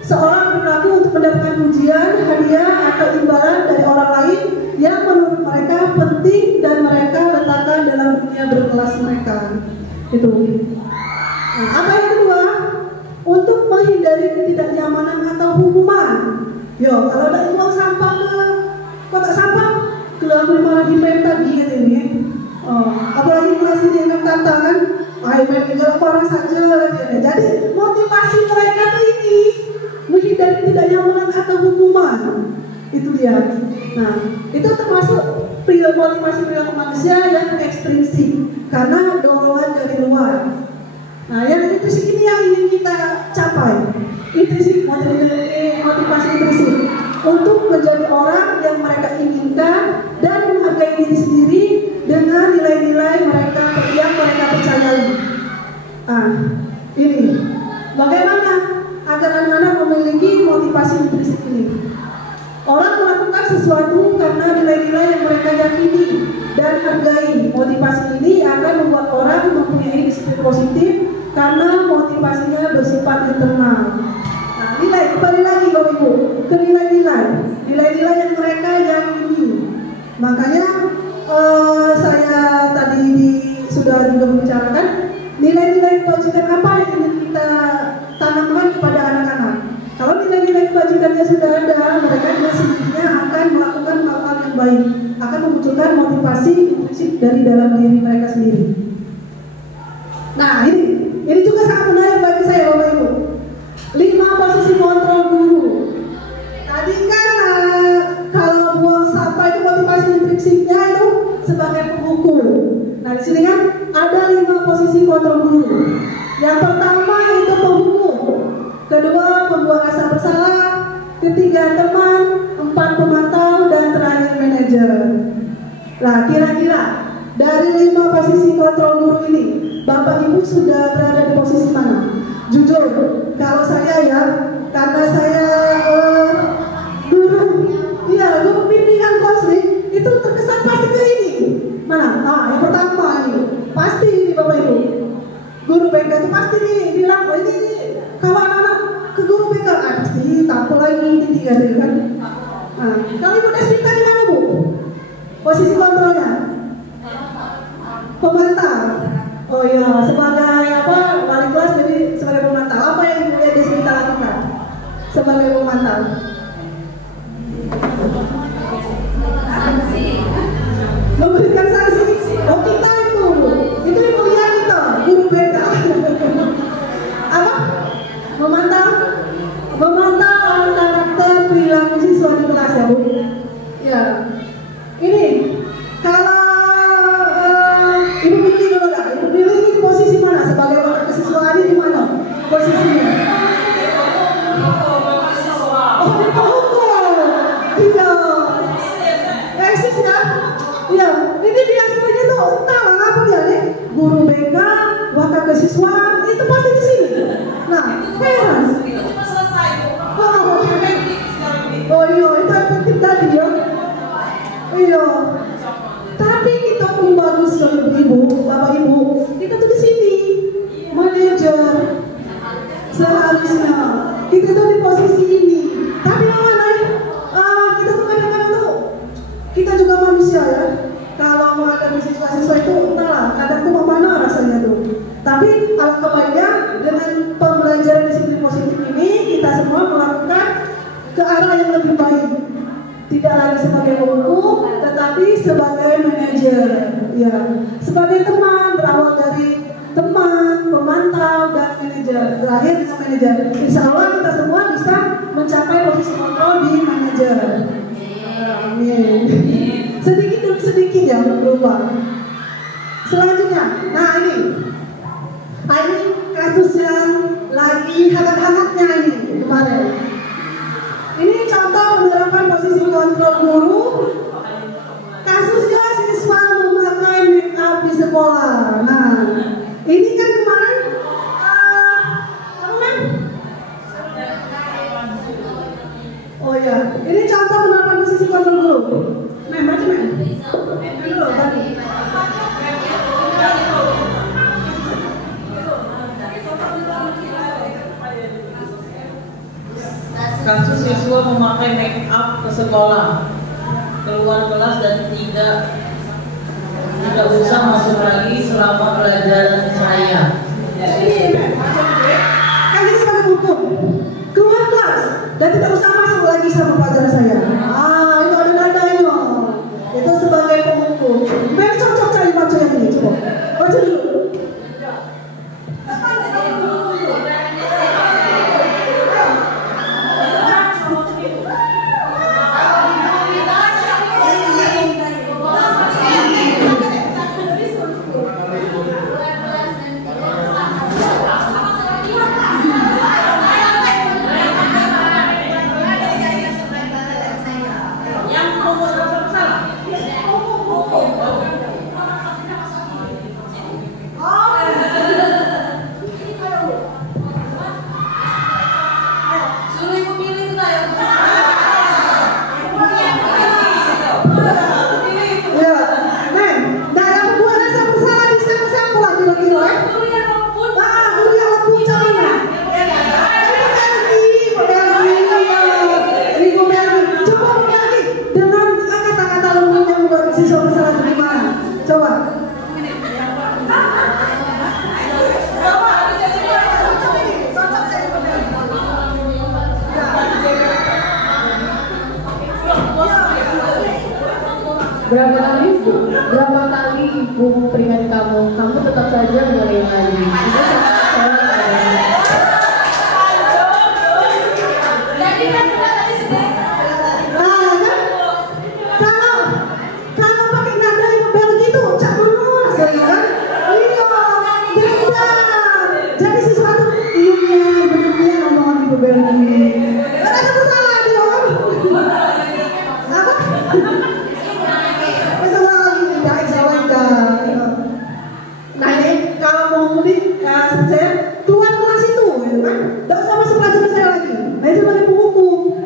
seorang berlaku untuk mendapatkan pujian, hadiah atau imbalan dari orang lain yang menurut mereka penting dan mereka letakkan dalam dunia berkelas mereka. Itu. Nah, apa yang kedua? Untuk menghindari ketidaknyamanan atau hukuman. Yo, kalau ada uang sampah ke kotak sampah, keluar 5 lagi PM tadi katanya. Apalagi masih dianggap tantangan, main juga orang saja katanya. Jadi motivasi mereka tuh ini menghindari ketidaknyamanan atau hukuman. Itu dia. Nah, itu termasuk motivasi perilaku manusia yang ekstrinsik karena dorongan dari luar. Nah, yang intrinsik ini yang ingin kita capai. Intrinsik, motivasi intrinsik untuk menjadi orang yang mereka inginkan dan menghargai diri sendiri dengan nilai-nilai yang mereka percayai. Nah, ini bagaimana agar anak-anak memiliki motivasi intrinsik ini? Orang melakukan sesuatu karena nilai-nilai yang mereka yakini dan hargai. Motivasi ini akan membuat orang mempunyai disiplin positif karena motivasinya bersifat internal. Nah, nilai, kembali lagi Bapak Ibu ke nilai-nilai yang mereka yakini. Makanya saya tadi sudah juga membicarakan nilai-nilai kebajikan apa yang ingin kita tanamkan kepada anak-anak. Kalau nilai-nilai kebajikannya sudah ada, mereka juga sendirinya akan melakukan hal-hal yang baik, akan memunculkan motivasi intrinsik dari dalam diri mereka sendiri. Nah, ini juga sangat menarik bagi saya Bapak Ibu. 5 posisi kontrol guru. Tadi kan kalau buang sampah itu motivasi intrinsiknya itu sebagai pemukul. Nah, di sini kan ada 5 posisi kontrol guru. Yang pertama itu pemukul. Kedua, pembuat rasa bersalah. Ketiga, teman. 4, pemantau. Dan terakhir, manajer. Nah, kira-kira dari 5 posisi kontrol guru ini, Bapak Ibu sudah berada di posisi mana? Jujur, kalau saya ya, karena saya guru bimbingan konseling, itu terkesan pasti ke ini. Mana? Yang pertama ini, pasti ini Bapak Ibu. Guru BK itu pasti nih bilang, oh ini kalau anak-anak ke guru BK, pasti tampil lagi ini kan. Nah, kalau Ibu Deswita di mana Bu? Posisi kontrolnya? Pemantau. Oh iya, sebagai wali kelas jadi sebagai pemantau. Apa yang Ibu Deswita lakukan sebagai pemantau? Memberikan sanksi. Oh kita itu Ibu lihat kita guru BK. Apa? Memantau karakter perilaku siswa di kelas ya Bu. Ya. Ini kalau Ibu pilih dulu dah. Ibu pilih ini posisi mana sebagai wakil kesiswaan di mana posisinya? Oh di penghukum. Iya. Eksis ya. Iya. Ini biasanya tuh entah apa dia nih. Guru BK, wakil kesiswaan itu pasti di sini. Nah, heran. Oh iya, itu efektif tadi ya. Iya. Tapi kita pun bagus loh Ibu, Bapak Ibu. Kita tuh di sini, manajer. Seharusnya kita tuh di posisi ini. Tapi yang mana? Kita tuh kadang-kadang tuh kita juga manusia ya. Kalau mau ada siswa-siswa itu entahlah, kadang tuh mana rasanya tuh. Tapi alangkah baiknya dengan pembelajaran disiplin positif ini kita semua melakukan ke arah yang lebih baik. Tidak lagi sebagai pemukul, tetapi sebagai manajer, ya, sebagai teman, berawal dari teman, pemantau, dan manajer. Terakhir dengan manajer. Insya Allah kita semua bisa mencapai posisi kontrol di manajer. Amin. Sedikit demi sedikit ya berubah. Selanjutnya, nah ini kasus yang lagi hangat-hangatnya ini kemarin. Ini contoh penerapan posisi kontrol guru. Kasusnya siswa memakai make up di sekolah. Nah, ini kan kemarin Oh ya, ini contoh penerapan posisi kontrol guru. Nah, baca men. Dulu tadi. Kasus siswa memakai make up ke sekolah, keluar kelas dan tidak usah masuk lagi selama pelajaran saya. Ini kan ini sebagai hukum. Keluar kelas dan tidak usah masuk lagi sama pelajaran saya. Itu ada nadanya. Itu sebagai penghukum. Memang cocok cari baca yang ini, coba. Baca dulu. Berapa kali ibu memperingatkan kamu tetap saja mengulangi lagi. Kalau pakai nada ibu bel gitu, cak dulu rasanya kan? Iya, jadi sesuatu iya benar omongan ibu bel ini. Ada satu salah dia orang. Apa? Nah ini kalau mau mudik saya keluar kelas itu, gitu kan? Tidak usah masuk pelajaran saya lagi. Nah itu dari penghukum.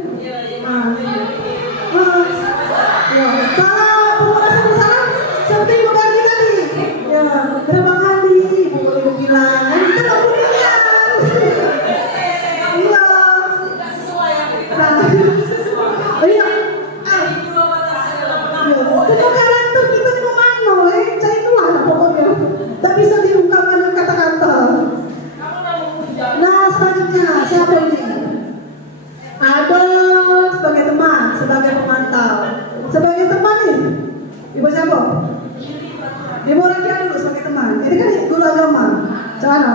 Kalau penguasa bersalah seperti ibu tadi tadi, ya berapa kali ibu bilang, kita nggak punya. Iya. Iya. Itu karakter kita di mana, saya itu mana pokoknya. Tak bisa diungkapkan dengan kata-kata. Nah selanjutnya siapa ini? Ada sebagai teman, sebagai pemantau, sebagai teman nih. Ibu siapa? Ibu Rakia dulu sebagai teman. Ini kan guru agama. Celana.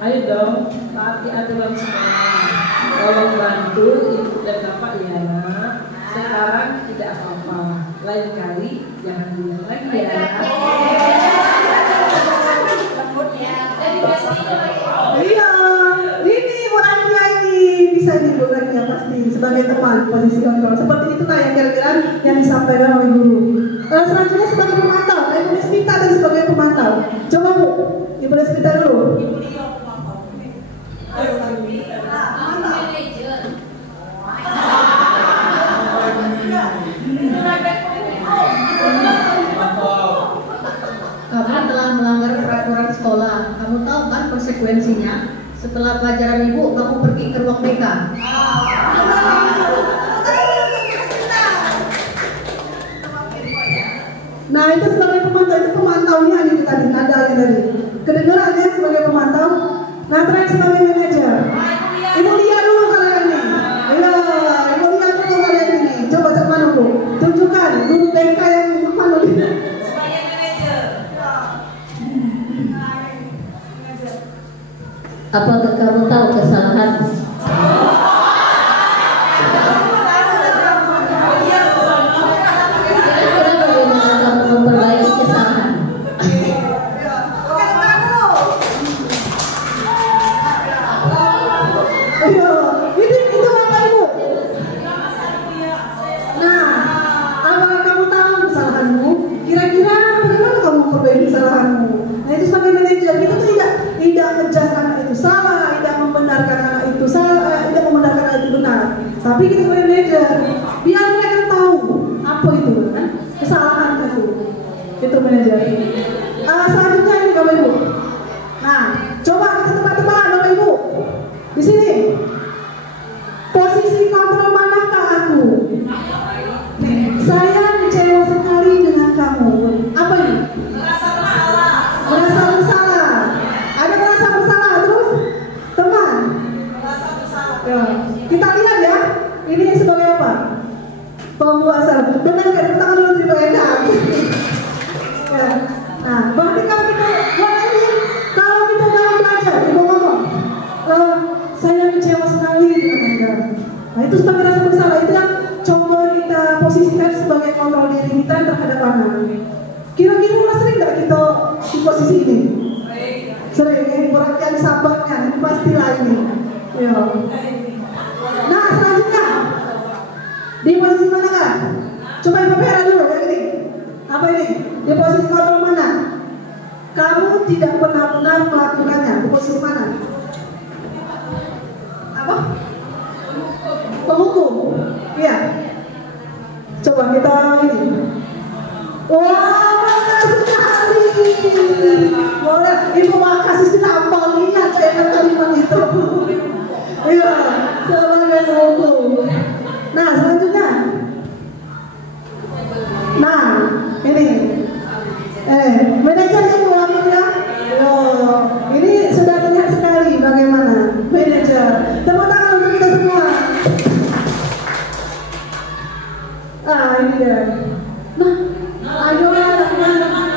Ayo dong, taati aturan sekolah. Tolong bantu ibu dan bapak ya. Sekarang tidak apa-apa. Lain kali jangan bilang lagi ya. Iya, ini orangnya ini bisa nih orangnya pasti sebagai teman posisi kontrol. Seperti itu yang kira-kira yang disampaikan oleh guru. Selanjutnya sebagai pemantau, Ibu Desmita tadi sebagai pemantau. Coba Bu, Ibu Desmita dulu. Kamu telah melanggar peraturan sekolah. Kamu tahu kan konsekuensinya? Setelah pelajaran ibu, kamu pergi ke ruang BK. Nah itu sebagai pemantau, itu pemantaunya ini tadi, ada tadi. Kedengarannya sebagai pemantau. Nah terakhir sebagai manajer. Ibu lihat dulu kalian ini. Ayo, ibu lihat dulu kalian ini. Coba cek mana Bu? Tunjukkan guru BK yang mana ini. Sebagai manajer. Apakah kamu tahu kesalahan? Kira-kira bagaimana kamu memperbaiki kesalahan? Itu Bapak Ibu. Nah, apakah kamu tahu kesalahanmu? ke manajer, biar mereka tahu apa itu kan kesalahan itu manajer. Selanjutnya ini Bapak Ibu. Nah, coba kita tebak-tebakan Bapak Ibu. Di sini posisi kontrol manakah aku? Saya kecewa sekali dengan kamu. Apa ini? Merasa bersalah. Merasa bersalah. Ada merasa bersalah terus? Teman? Merasa bersalah. Ya. Kita lihat ya. Ini sebagai apa? Pembuat salah. Benar nggak? Tangan dulu di bawah ya. Nah, berarti kalau kita dalam belajar, ibu ngomong, saya kecewa sekali dengan Anda. Nah, itu sebagai rasa bersalah. Itu yang coba kita posisikan sebagai kontrol diri kita terhadap anak. Kira-kira sering nggak kita di posisi ini? Sering. Berat yang sabarnya, ini pastilah ini. Ya. Nah, selanjutnya di posisi mana kan? Coba Ibu Vera dulu ya ini. Apa ini? Di posisi kontrol mana? Kamu tidak benar-benar melakukannya. Di posisi mana? Apa? Penghukum. Iya. Coba kita ini. Wah, sekali. Boleh Ibu makasih sudah hafal lihat saya kalimat itu. Iya, sebagai penghukum. Nah, selanjutnya. Nah, ini. Manajer yang mewakilnya. Ini sudah terlihat sekali bagaimana manajer. Tepuk tangan untuk kita semua. Ini dia. Nah, ayolah teman-teman.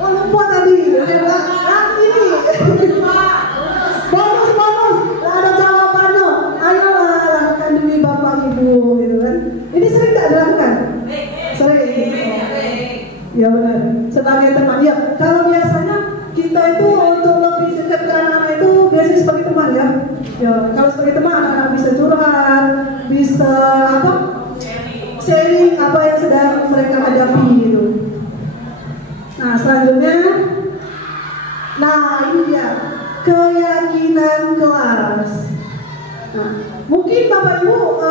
Oh, lupa tadi. Ini. Bonus. Ada jawabannya. Ayolah lakukan demi Bapak Ibu, gitu kan. Ini sering tak dilakukan? Sering. Ya benar. Sebagai teman. Ya, kalau biasanya kita itu untuk lebih dekat ke anak-anak itu biasanya sebagai teman ya. Ya, kalau sebagai teman anak-anak bisa curhat, bisa apa? Sharing apa yang sedang mereka hadapi gitu. Nah, selanjutnya, ini dia keyakinan kelas. Nah, mungkin Bapak Ibu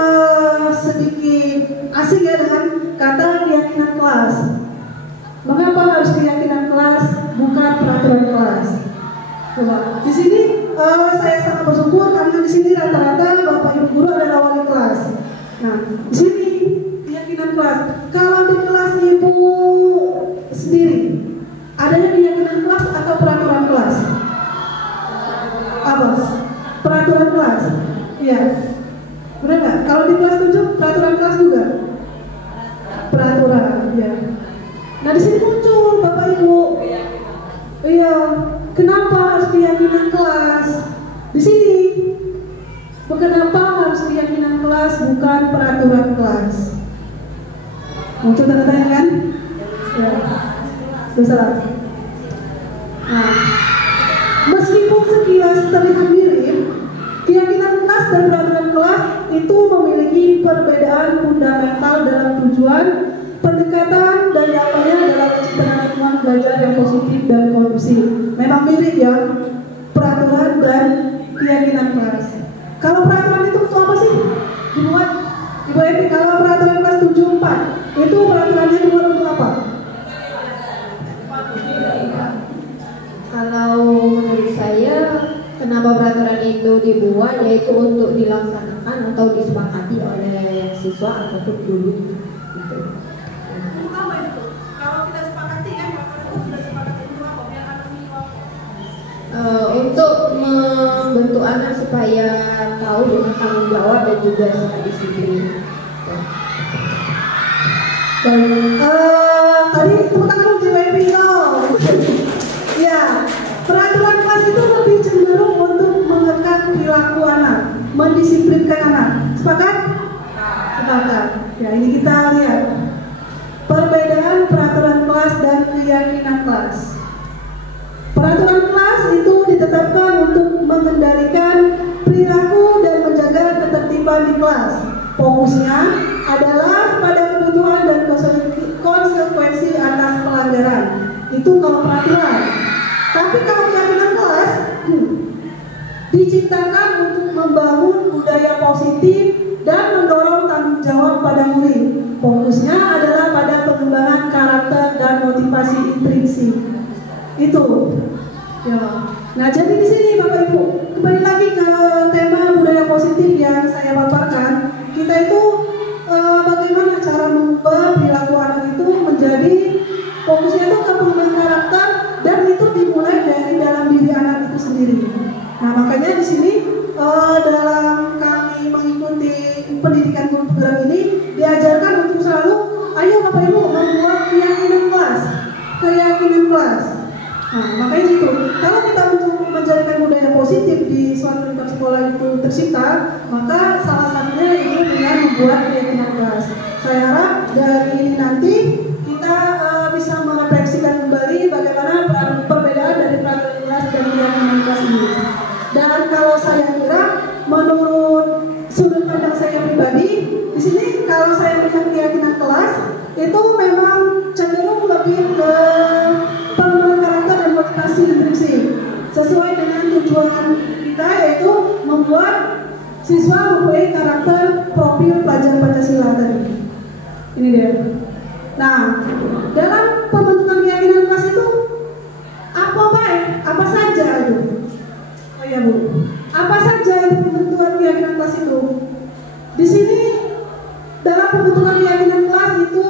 sedikit asing ya dengan kata keyakinan kelas. Mengapa harus keyakinan kelas bukan peraturan kelas? Coba di sini saya sangat bersyukur karena di sini rata-rata Bapak Ibu guru adalah wali kelas. Nah, di sini keyakinan kelas. Kalau di kelas Ibu sendiri, adanya keyakinan kelas atau peraturan kelas? Apa? Peraturan kelas. Iya. Benar nggak? Kalau di kelas 7 peraturan kelas juga? Peraturan, ya. Nah, di sini muncul Bapak Ibu. Iya. Kenapa harus keyakinan kelas? Di sini. Kenapa harus keyakinan kelas bukan peraturan kelas? Muncul tanda tanya kan? Ya. Salah. Nah, meskipun sekilas terlihat mirip, keyakinan kelas dan peraturan kelas itu memiliki perbedaan fundamental dalam tujuan, pendekatan, dan dampaknya dalam menciptakan lingkungan belajar yang positif dan kondusif. Memang mirip ya, peraturan dan keyakinan kelas. Kalau peraturan itu untuk apa sih? Dibuat Ibu Evi, kalau peraturan kelas 74 itu peraturannya dibuat untuk apa? Kalau menurut saya, kenapa peraturan itu dibuat, yaitu untuk dilaksanakan atau disepakati oleh siswa ataupun guru. Gitu. Apa itu? Kalau kita sepakati kan, peraturan itu sudah sepakati untuk apa? Biar anak untuk membentuk anak supaya tahu dengan tanggung jawab dan juga sikap disiplin. Tadi tepuk tangan untuk JPP ya, peraturan kelas itu lebih cenderung untuk mengekang perilaku anak, mendisiplinkan anak. Sepakat? Sepakat. Ya, ini kita lihat perbedaan peraturan kelas dan keyakinan kelas. Peraturan kelas itu ditetapkan untuk mengendalikan perilaku dan menjaga ketertiban di kelas. Fokusnya adalah pada kebutuhan dan konsekuensi atas pelanggaran. Itu kalau peraturan. Tapi kalau keyakinan kelas diciptakan untuk membangun budaya positif dan mendorong intrinsik. Itu. Ya. Nah, jadi di sini Bapak Ibu, kembali lagi ke tema budaya positif yang saya paparkan. Kita itu bagaimana cara mengubah perilaku anak itu menjadi fokusnya itu ke pengembangan karakter, dan itu dimulai dari dalam diri anak itu sendiri. Nah, makanya di sini dalam kami mengikuti pendidikan guru program ini diajarkan untuk selalu, ayo Bapak Ibu membuat keyakinan kelas. Nah, makanya itu, kalau kita untuk menjadikan budaya positif di suatu lingkungan sekolah itu tercipta, maka salah satunya itu dengan membuat keyakinan kelas. Saya harap dari ini nanti kita bisa merefleksikan kembali bagaimana perbedaan dari peraturan kelas dan keyakinan kelas ini. Dan kalau saya kira, menurut sudut pandang saya pribadi, di sini kalau saya melihat keyakinan kelas itu memang cenderung lebih ke pengembangan karakter dan motivasi intrinsik sesuai dengan tujuan kita, yaitu membuat siswa mempunyai karakter profil pelajar Pancasila tadi. Ini dia. Nah, dalam pembentukan keyakinan kelas itu apa saja itu? Oh iya Bu, apa saja pembentukan keyakinan kelas itu? Di sini dalam pembentukan keyakinan kelas itu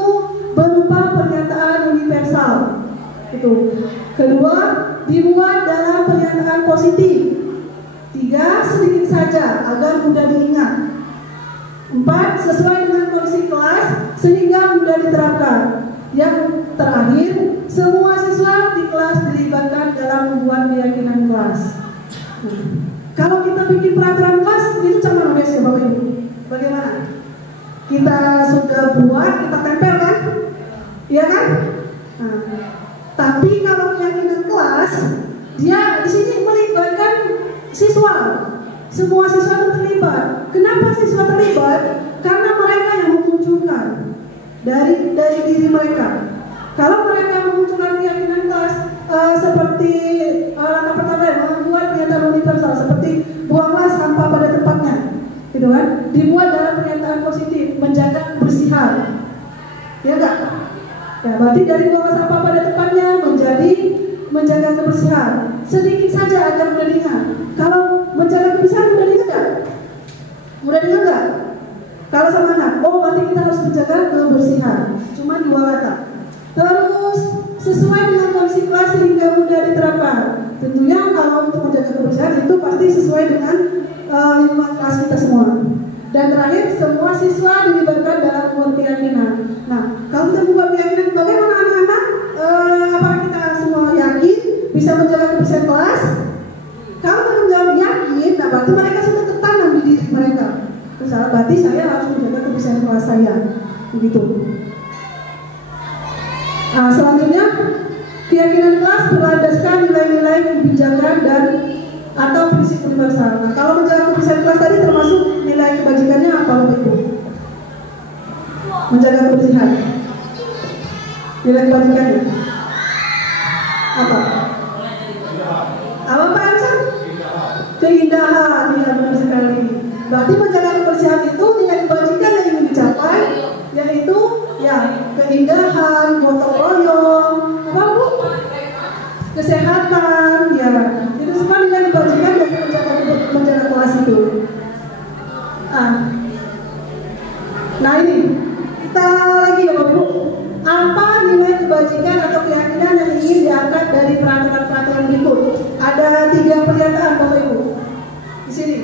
berupa pernyataan universal. Itu. Kedua, dibuat dalam pernyataan positif. 3, sedikit saja agar mudah diingat. 4, sesuai dengan kondisi kelas sehingga mudah diterapkan. Yang terakhir, semua siswa di kelas dilibatkan dalam membuat keyakinan kelas. Kalau kita bikin peraturan kelas itu cara guys ya Bapak Ibu. Bagaimana? Kita sudah buat, kita tempel kan? Iya kan? Nah, tapi kalau keyakinan kelas, dia di sini melibatkan siswa. Semua siswa itu terlibat. Kenapa siswa terlibat? Karena mereka yang memunculkan dari diri mereka. Kalau mereka memunculkan keyakinan kelas seperti langkah pertama membuat pernyataan universal seperti buanglah sampah pada tempatnya, gitu kan? Dibuat dalam pernyataan positif, menjaga kebersihan, ya enggak? Ya, berarti dari buang sampah pada tempatnya menjadi menjaga kebersihan. Sedikit saja agar mudah diingat. Kalau menjaga kebersihan mudah diingat enggak? Mudah diingat enggak? Kalau sama anak, oh berarti kita harus menjaga kebersihan. Cuma 2 kata. Terus sesuai dengan kondisi kelas sehingga mudah diterapkan. Tentunya kalau untuk menjaga kebersihan itu pasti sesuai dengan lingkungan kelas kita semua. Dan terakhir, semua siswa dilibatkan dalam membuat keyakinan. Nah, kalau kita membuat keyakinan, bagaimana anak-anak? Apakah kita semua yakin bisa menjaga kebersihan kelas? Kalau mereka yakin, nah berarti mereka sudah tertanam di diri mereka. Misalnya, berarti saya harus menjaga kebersihan kelas saya, begitu. Nah, selanjutnya, keyakinan kelas berlandaskan nilai-nilai kebijakan dan atau prinsip universal. Nah, kalau menjaga kebersihan kelas tadi termasuk nilai kebajikannya apa Bapak Ibu? Menjaga kebersihan. Nilai kebajikannya apa? Apa Pak Amsan? Keindahan, ya benar sekali. Berarti menjaga kebersihan itu nilai kebajikan yang ingin dicapai, yaitu ya keindahan, gotong royong, apa Bu? Kesehatan, ya itu semua nilai kebajikan dari menjaga kelas itu. Nah ini kita lagi ya Bapak Ibu, apa nilai kebajikan atau keyakinan yang ingin diangkat dari peraturan-peraturan berikut? Ada 3 pernyataan Bapak Ibu di sini.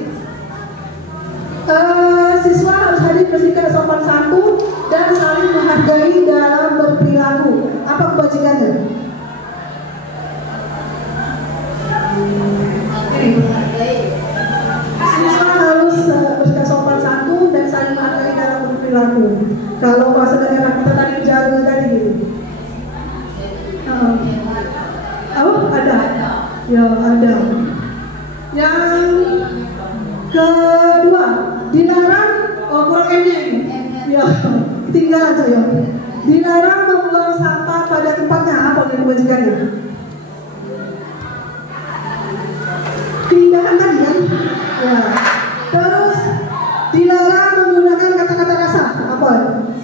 Siswa harus hadir bersikap sopan santun dan saling menghargai dalam berperilaku. Apa kebajikannya? Siswa harus bersikap sopan santun dan saling menghargai dalam berperilaku. Kalau bahasa daerah kita tadi jago tadi gitu. Oh ada. Ya ada. Yang kedua, dilarang kurang M-nya ini. Ya, tinggal aja ya. Dilarang membuang sampah pada tempatnya. Apa yang kewajibannya? Keindahan tadi kan? Ya. Terus dilarang menggunakan kata-kata kasar. Apa?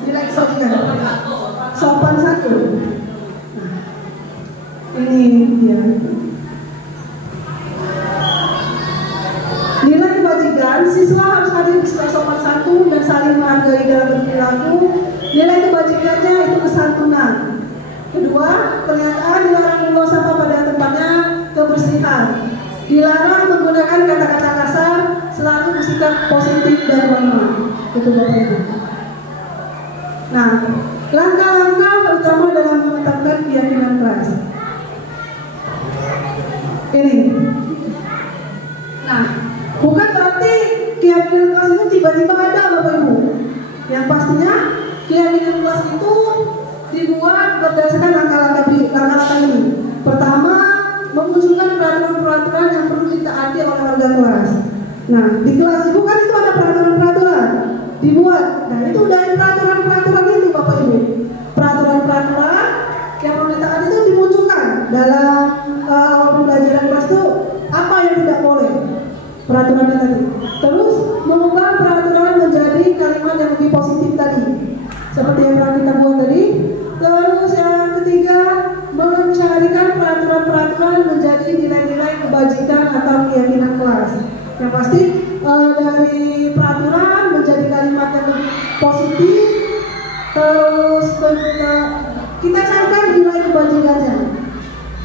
Nilai kebajikan. Sopan santun. Ini dia. Nilai kebajikan, siswa harus hadir bersikap sopan santun dan saling menghargai dalam berperilaku. Nilai kebajikannya itu kesantunan. Kedua, pernyataan dilarang membuang sampah pada tempatnya, kebersihan. Dilarang menggunakan kata-kata kasar, selalu bersikap positif dan ramah. Itu Bapak Ibu. Nah, langkah-langkah utama dalam menetapkan keyakinan kelas. Ini. Nah, bukan berarti keyakinan kelas itu tiba-tiba ada Bapak Ibu. Yang pastinya keyakinan kelas itu dibuat berdasarkan langkah-langkah ini. Pertama, memunculkan peraturan-peraturan yang perlu ditaati oleh warga kelas. Nah, di kelas Ibu kan itu ada peraturan-peraturan dibuat. Nah, itu dari peraturan-peraturan itu Bapak Ibu. Peraturan-peraturan yang perlu ditaati itu dimunculkan dalam pembelajaran kelas itu apa yang tidak boleh. Peraturan tadi. Terus mengubah peraturan menjadi kalimat yang lebih positif tadi. Seperti yang pernah kita buat tadi. Terus yang ketiga, mencarikan peraturan-peraturan menjadi nilai-nilai kebajikan atau keyakinan kelas. Yang pasti dari peraturan menjadi kalimat yang lebih positif. Terus kita carikan nilai kebajikannya.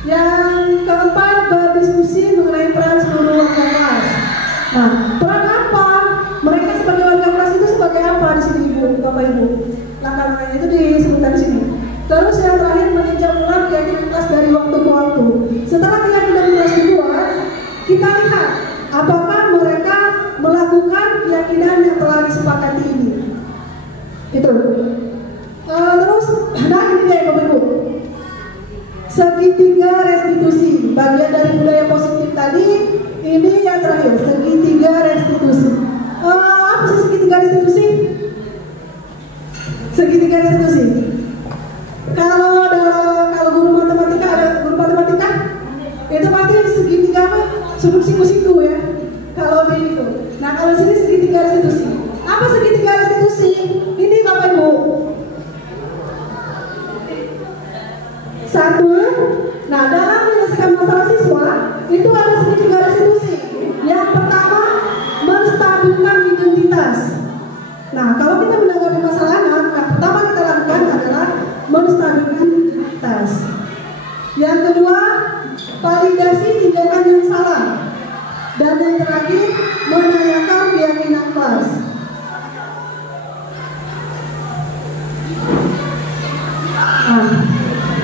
Yang keempat, berdiskusi mengenai peran seluruh warga kelas. Nah, peran apa? Mereka sebagai warga kelas itu sebagai apa di sini Ibu, Bapak Ibu? Langkah-langkahnya itu disebutkan di sini. Terus yang terakhir, meninjau ulang keyakinan kelas dari waktu ke waktu. Setelah keyakinan kelas dibuat, kita lihat apakah mereka melakukan keyakinan yang telah disepakati ini. Itu. Terus, nah ini dia Bapak Ibu. Segitiga restitusi, bagian dari budaya positif tadi. Ini yang terakhir, segitiga restitusi. Apa sih segitiga restitusi? Segitiga restitusi. Kalau guru matematika, ada guru matematika, itu pasti segitiga apa? Siku-siku ya. Kalau di itu. Nah, kalau di sini segitiga restitusi. Apa segitiga restitusi? Ini Bapak Ibu. Satu. Nah, dalam menyelesaikan masalah siswa itu ada segitiga restitusi. Yang pertama, menstabilkan identitas. Nah, kalau kita menanggapi masalah anak, yang pertama kita lakukan adalah menstabilkan identitas. Yang kedua, validasi tindakan yang salah. Dan yang terakhir, menanyakan keyakinan kelas. Nah,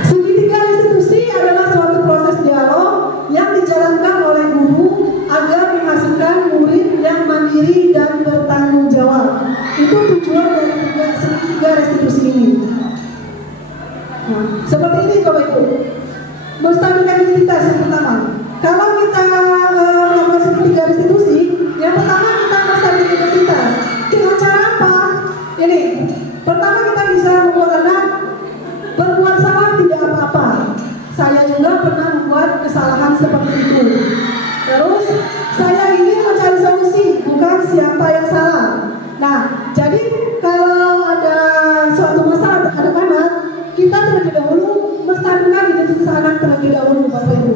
segitiga restitusi adalah suatu proses dialog yang dijalankan oleh guru agar menghasilkan murid yang mandiri dan bertanggung jawab. Itu tujuan dari segitiga restitusi ini. Nah, seperti ini Bapak Ibu. Menstabilkan identitas yang pertama. Kalau kita melakukan segitiga restitusi, yang pertama kita menstabilkan identitas. Dengan cara apa? Ini. Pertama kita bisa membuat anak berbuat salah tidak apa-apa. Saya juga pernah membuat kesalahan seperti itu. Terus saya ingin mencari solusi, bukan siapa yang salah. Nah, jadi kalau ada suatu masalah terhadap anak, kita terlebih dahulu menstabilkan identitas anak terlebih dahulu, Bapak Ibu.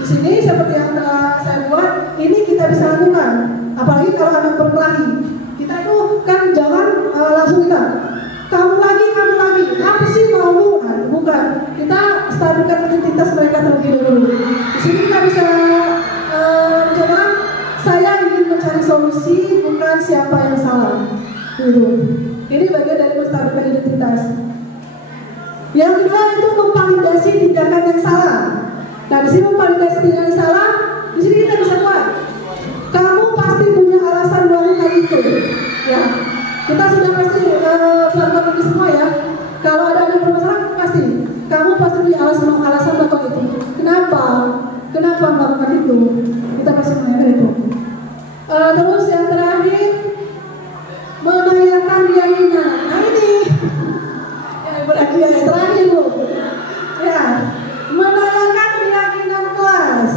Di sini seperti yang telah saya buat, ini kita bisa lakukan. Apalagi kalau anak berkelahi, kita itu kan jangan langsung kita. Kamu lagi, apa sih maumu? Nah, bukan. Kita stabilkan identitas mereka terlebih dahulu. Di sini kita bisa coba. Saya ingin mencari solusi, bukan siapa yang salah. Gitu. Ini bagian dari menstabilkan identitas. Yang kedua itu memvalidasi tindakan yang salah. Nah, di sini memvalidasi tindakan yang salah, di sini kita bisa buat. Kamu pasti punya alasan melakukan itu. Ya, kita sudah pasti melakukan ini semua ya. Kalau ada permasalahan pasti. Kamu pasti punya alasan melakukan itu. Kenapa? Kenapa melakukan itu? Kita pasti menanyakan itu. Terus yang terakhir, menanyakan keyakinan. Nah ini. Berarti yang terakhir Bu. Ya, menanyakan keyakinan kelas.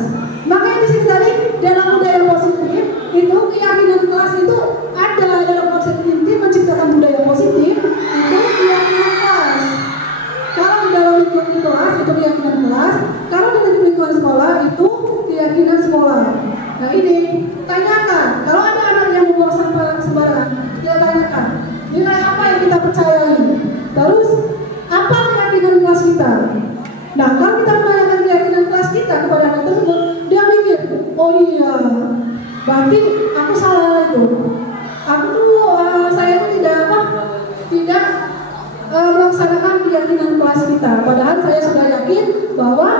Makanya di sini tadi dalam budaya positif itu keyakinan kelas itu ada dalam konsep inti menciptakan budaya positif itu keyakinan kelas. Kalau di dalam lingkungan kelas itu keyakinan kelas. Kalau di Nah, kalau kita menanyakan keyakinan kelas kita kepada anak tersebut, dia mikir, oh iya, berarti aku salah itu. Aku tuh, saya tuh tidak melaksanakan keyakinan kelas kita. Padahal saya sudah yakin bahwa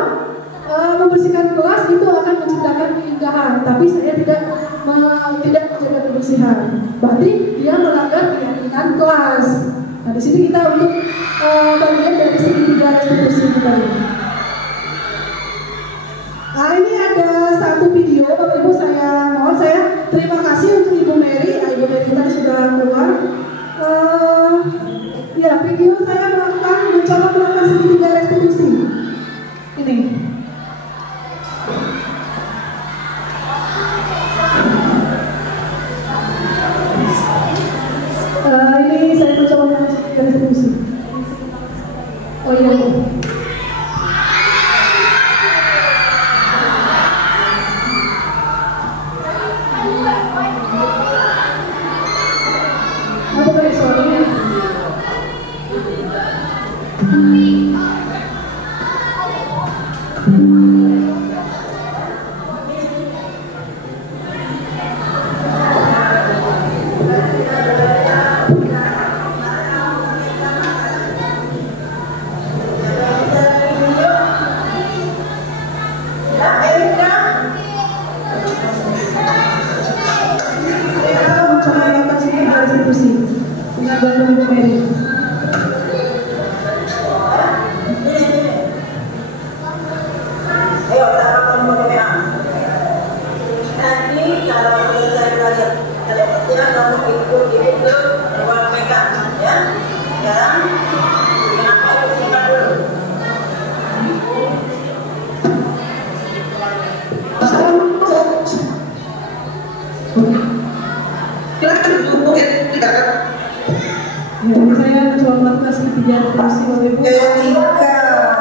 membersihkan kelas itu akan menciptakan keindahan, tapi saya tidak menjaga kebersihan. Berarti dia melanggar keyakinan kelas. Nah, di sini kita untuk bagian dari segitiga restitusi tadi. Nah, ini ada satu video, Bapak Ibu, saya terima kasih untuk Ibu Mary. Ibu Mary tadi sudah keluar. Ya, video saya mencoba melakukan segitiga restitusi. Ini. Ini saya mencoba melakukan segitiga restitusi. Oh iya. Apa tadi soalnya?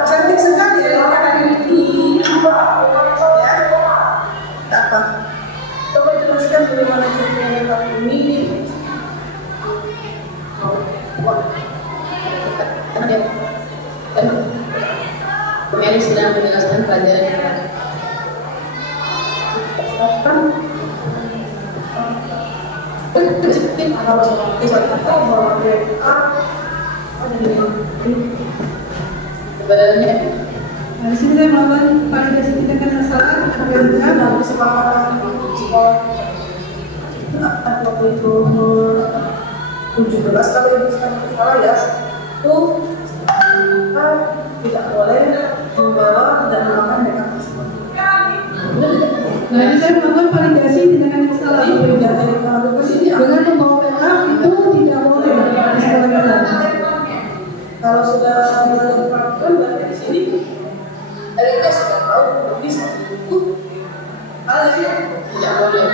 Cantik sekali ya hari ini. Ya, apa? Coba jelaskan bagaimana cara ini. Mary sedang menjelaskan pelajaran yang baru. Sebenarnya di sini saya melakukan validasi tindakan yang salah dari sekolah waktu itu 17 kalau ibu sekarang salah ya, itu tidak boleh membawa dan melakukan makeup tersebut. Nah, ini saya melakukan validasi tindakan yang salah dengan membawa makeup itu tidak boleh di sekolah kita. Kalau sudah belajar peraturan berarti di sini mereka sudah tahu bisa itu hal yang tidak boleh.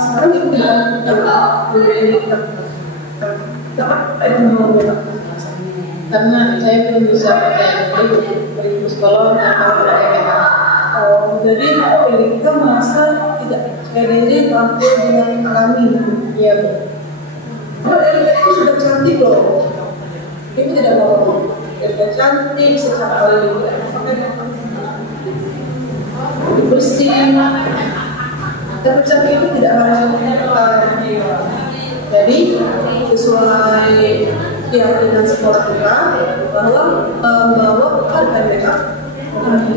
Sekarang ibu karena saya belum bisa pakai beli sekolah jadi kita merasa tidak percaya diri tampil dengan alami. Iya. Kalau itu sudah cantik loh. Ibu tidak mau sudah cantik secara alami. Bersih. Tapi cantik itu tidak harus jadi sesuai keyakinan sekolah kita bahwa membawa bukan makeup.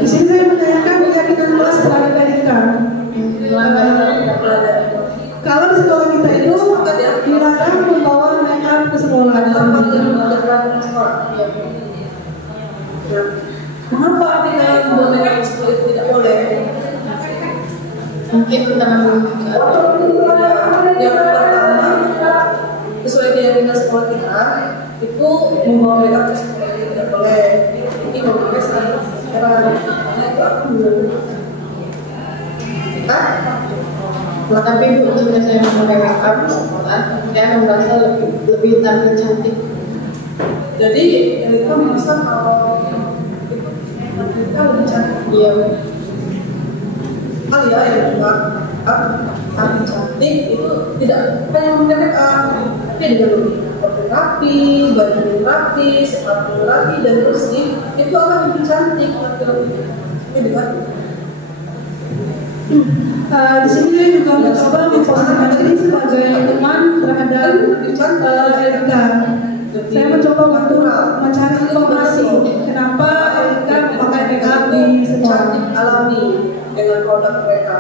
Di sini saya menanyakan keyakinan kelas pelajaran. Kalau di sekolah kita itu dilarang membawa makeup ke sekolah. Mengapa kita membawa makeup ke sekolah itu tidak boleh? Mungkin yang pertama sesuai keyakinan sekolah kita itu membawa makeup ke sekolah itu tidak boleh. Ini memakai seragam sekarang. Itu aku tapi untuk saya memakai makeup sekolah, saya merasa lebih tampil cantik. Jadi kita merasa kalau kita lebih cantik. Iya. Hal ya yang kedua, tampil cantik itu tidak hanya memakai makeup, tapi juga lebih rapi, baju rapi, sepatu rapi dan bersih, itu akan lebih cantik laki-laki. Ini dengar. Di sini saya juga mencoba memposisikan diri sebagai teman terhadap Erika. Saya mencoba untuk mencari informasi kenapa Erika memakai make up di cantik alami dengan produk mereka.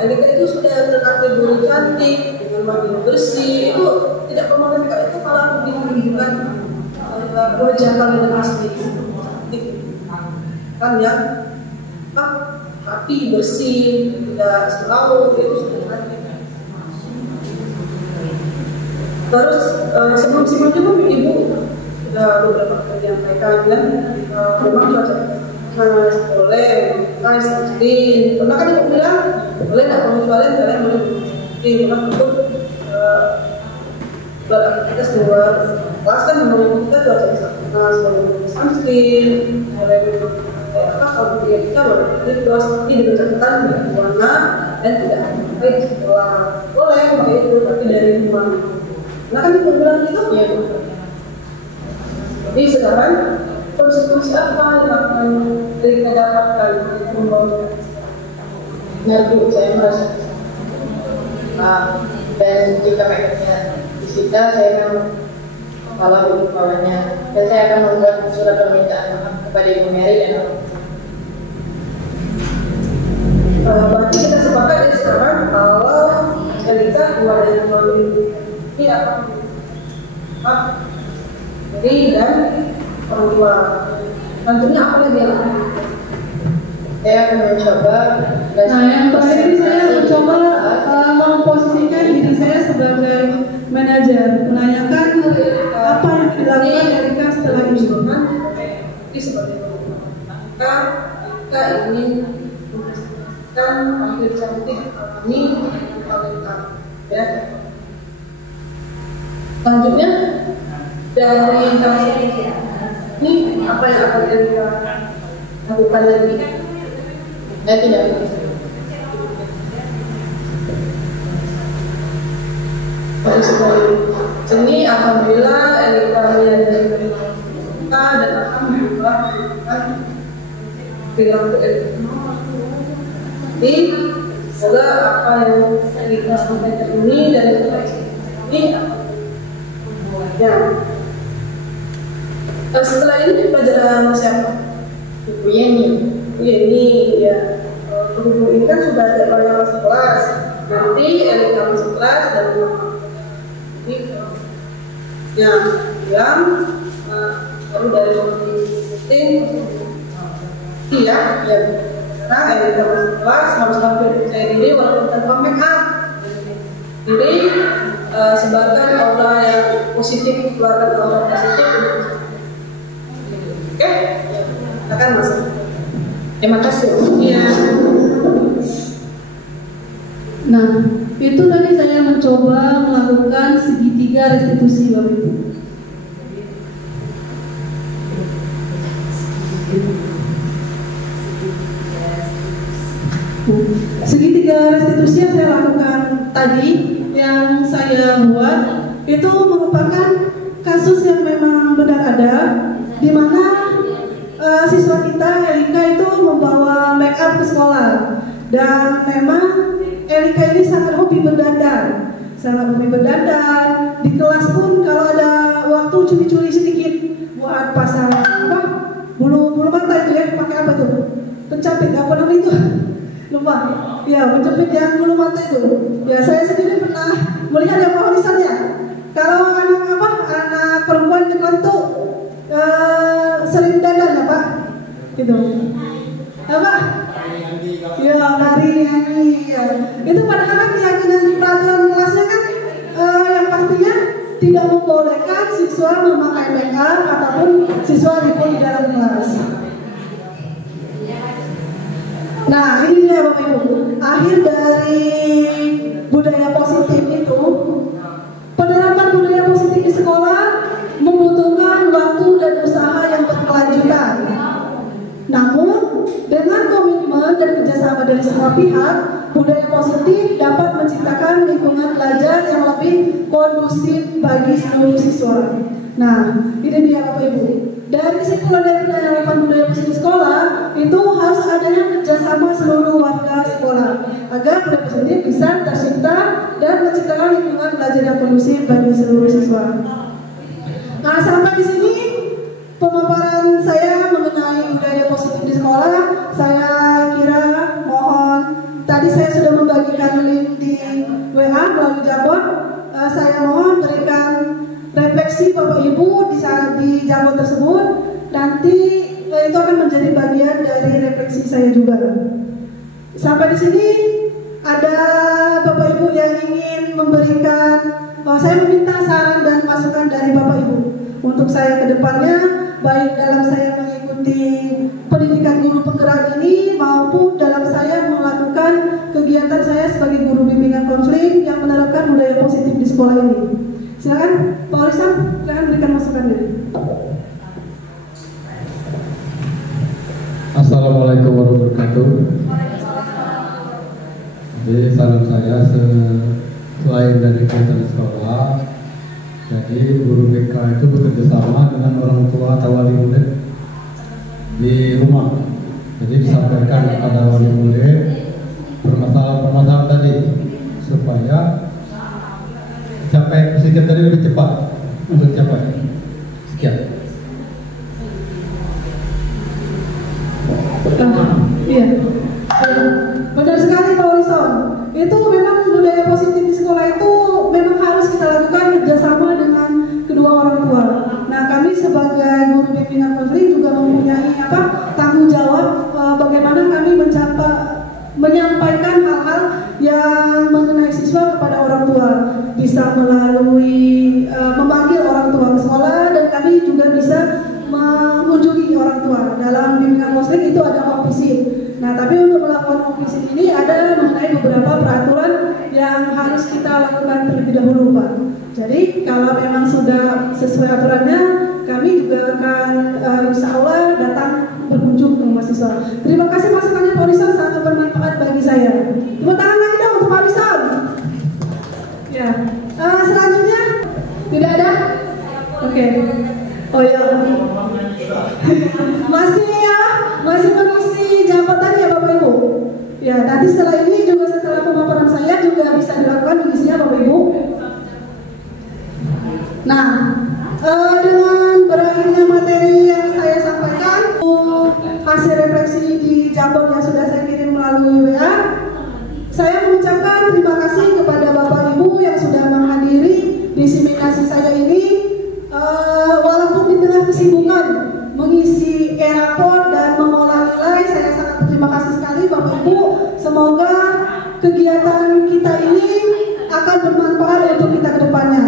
Erika itu sudah terkategori cantik dengan mandi bersih, itu tidak perlu make up, itu malah lebih menunjukkan wajah kalian asli kan ya, rapi, bersih, tidak selalu itu sudah cantik. Terus sebelum-sebelumnya pun ibu sudah beberapa kali menyampaikan dan memang cuaca panas boleh, panas sunscreen. Pernah kan ibu bilang boleh nggak pengecualian kalian boleh sunscreen karena untuk beraktivitas di luar kelas kan memang kita cuaca bisa panas, boleh sunscreen, boleh kalau kita boleh terus ini dengan catatan warna dan tidak baik sekolah boleh pakai itu tapi dari rumah. Nah kan ibu bilang gitu ya. Jadi sekarang konsekuensi apa yang akan kita dapatkan untuk membawa? Nanti saya merasa dan jika mereka disita saya akan salah untuk bawahnya dan saya akan membuat surat permintaan maaf kepada Ibu Mary dan berarti kita sepakat ya sekarang kalau Erika keluar dari rumah ini akan jadi dan orang tua. Tentunya apa yang dia lakukan? saya akan mencoba. Nah, yang terakhir ini saya mencoba memposisikan diri saya sebagai manajer, menanyakan apa yang dilakukan Erika setelah ini. Jadi seperti itu. Kita ingin memastikan tampil cantik ini lengkap, ya. Selanjutnya dari ini apa yang akan kita lakukan lagi? Saya tidak Baik sekali. Ini alhamdulillah Erika yang dari kita dan alhamdulillah perilaku Erika. Jadi semoga apa yang Erika sampaikan ini dan ini ya. Setelah ini pelajaran siapa? Ibu Yeni. Ini ya. Guru ini kan sudah ada yang masuk kelas. Nanti Erika masuk kelas dan yang baru dari meeting iya nah Erika masuk kelas harus tampil percaya diri walaupun tanpa make up. Jadi sebarkan aura yang positif, keluarkan aura positif. Oke, akan masuk. Terima kasih. Iya. Nah, itu tadi saya mencoba melakukan segitiga restitusi, Bapak Ibu. Segitiga restitusi yang saya lakukan tadi, yang saya buat, itu merupakan kasus yang memang benar ada, di mana siswa kita Erika itu membawa make up ke sekolah, dan memang Erika ini sangat hobi berdandan, di kelas pun kalau ada waktu curi-curi sedikit buat pasang bulu mata itu ya, pakai apa tuh? Pencapit apa namanya itu? Lupa. Ya, menjepit yang bulu mata itu. Ya, saya sendiri pernah melihat yang pohonisannya. Kalau anak perempuan itu sering dandan ya Pak? Gitu. Apa? Ya, nari ya. Itu padahal keyakinan peraturan kelasnya kan yang pastinya tidak membolehkan siswa memakai make up ataupun siswa ribut di dalam kelas. Nah, ini dia Bapak Ibu, akhir dari budaya positif itu. Penerapan budaya positif di sekolah membutuhkan waktu dan usaha yang berkelanjutan. Namun, dengan komitmen dan kerjasama dari semua pihak, budaya positif dapat menciptakan lingkungan belajar yang lebih kondusif bagi seluruh siswa. Nah, ini dia Bapak Ibu. Dari kesimpulan dari penerapan budaya positif sekolah itu harus adanya kerjasama seluruh warga sekolah agar budaya positif bisa tercipta dan menciptakan lingkungan belajar yang kondusif bagi seluruh siswa. Nah, sampai di sini pemaparan saya mengenai budaya positif di sekolah. Saya kira mohon, tadi saya sudah membagikan link di WA melalui Jabot. Saya mohon berikan refleksi Bapak Ibu di Jabot tersebut. Nanti itu akan menjadi bagian dari refleksi saya juga. Sampai di sini ada Bapak Ibu yang ingin memberikan, saya meminta saran dan masukan dari Bapak Ibu untuk saya ke depannya, baik dalam saya mengikuti pendidikan guru penggerak ini maupun dalam saya melakukan kegiatan saya sebagai guru bimbingan konseling yang menerapkan budaya positif di sekolah ini. Silakan Pak Orisan, silakan berikan masukannya. Assalamualaikum warahmatullahi wabarakatuh. Jadi saran saya selain dari kegiatan sekolah, jadi guru BK itu bekerja sama dengan orang tua atau wali murid di rumah. Jadi disampaikan kepada wali murid permasalahan-permasalahan tadi supaya capai sedikit tadi lebih cepat untuk capai. Sekian. Iya, benar sekali Pak Wilson. Itu memang budaya positif di sekolah itu memang harus kita lakukan kerjasama dengan kedua orang tua. Nah, kami sebagai guru bimbingan konseling juga mempunyai tanggung jawab bagaimana kami menyampaikan hal-hal yang mengenai siswa kepada orang tua, bisa melalui memanggil orang tua ke sekolah, dan kami juga bisa mengunjungi orang tua. Dalam bimbingan konseling itu ada home visit. Nah, tapi untuk melakukan home visit ini ada mengenai beberapa peraturan yang harus kita lakukan terlebih dahulu, Pak. Jadi kalau memang sudah sesuai aturannya, kami juga akan insya Allah datang berkunjung ke mahasiswa. Terima kasih masukannya Pak Rizal, sangat bermanfaat bagi saya. Tepuk tangan lagi dong untuk Pak Rizal. Ya, selanjutnya tidak ada? Oke. Oh ya, masih mengisi jabatan ya Bapak Ibu. Ya, nanti setelah ini juga setelah pemaparan saya juga bisa dilakukan mengisinya Bapak Ibu. Nah, dengan berakhirnya materi yang saya sampaikan, hasil refleksi di jabon yang sudah saya kirim melalui WA, saya mengucapkan terima kasih kepada Bapak Ibu yang sudah menghadiri diseminasi saya ini. Walaupun di tengah kesibukan mengisi e-rapor dan mengolah nilai, saya sangat berterima kasih sekali Bapak Ibu. Semoga kegiatan kita ini akan bermanfaat untuk kita ke depannya.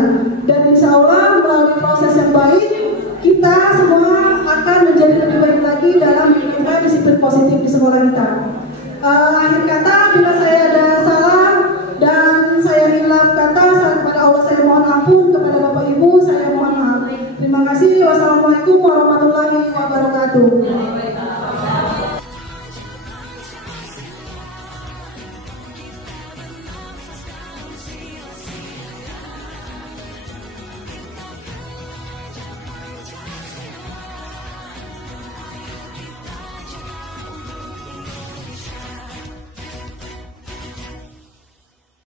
Dan insya Allah melalui proses yang baik, kita semua akan menjadi lebih baik lagi dalam menjaga disiplin positif di sekolah kita. Akhir kata, bila saya ada salah dan saya hilaf kata, kepada Allah saya mohon ampun, kepada Bapak Ibu saya mohon maaf. Terima kasih. Wassalamualaikum warahmatullahi wabarakatuh.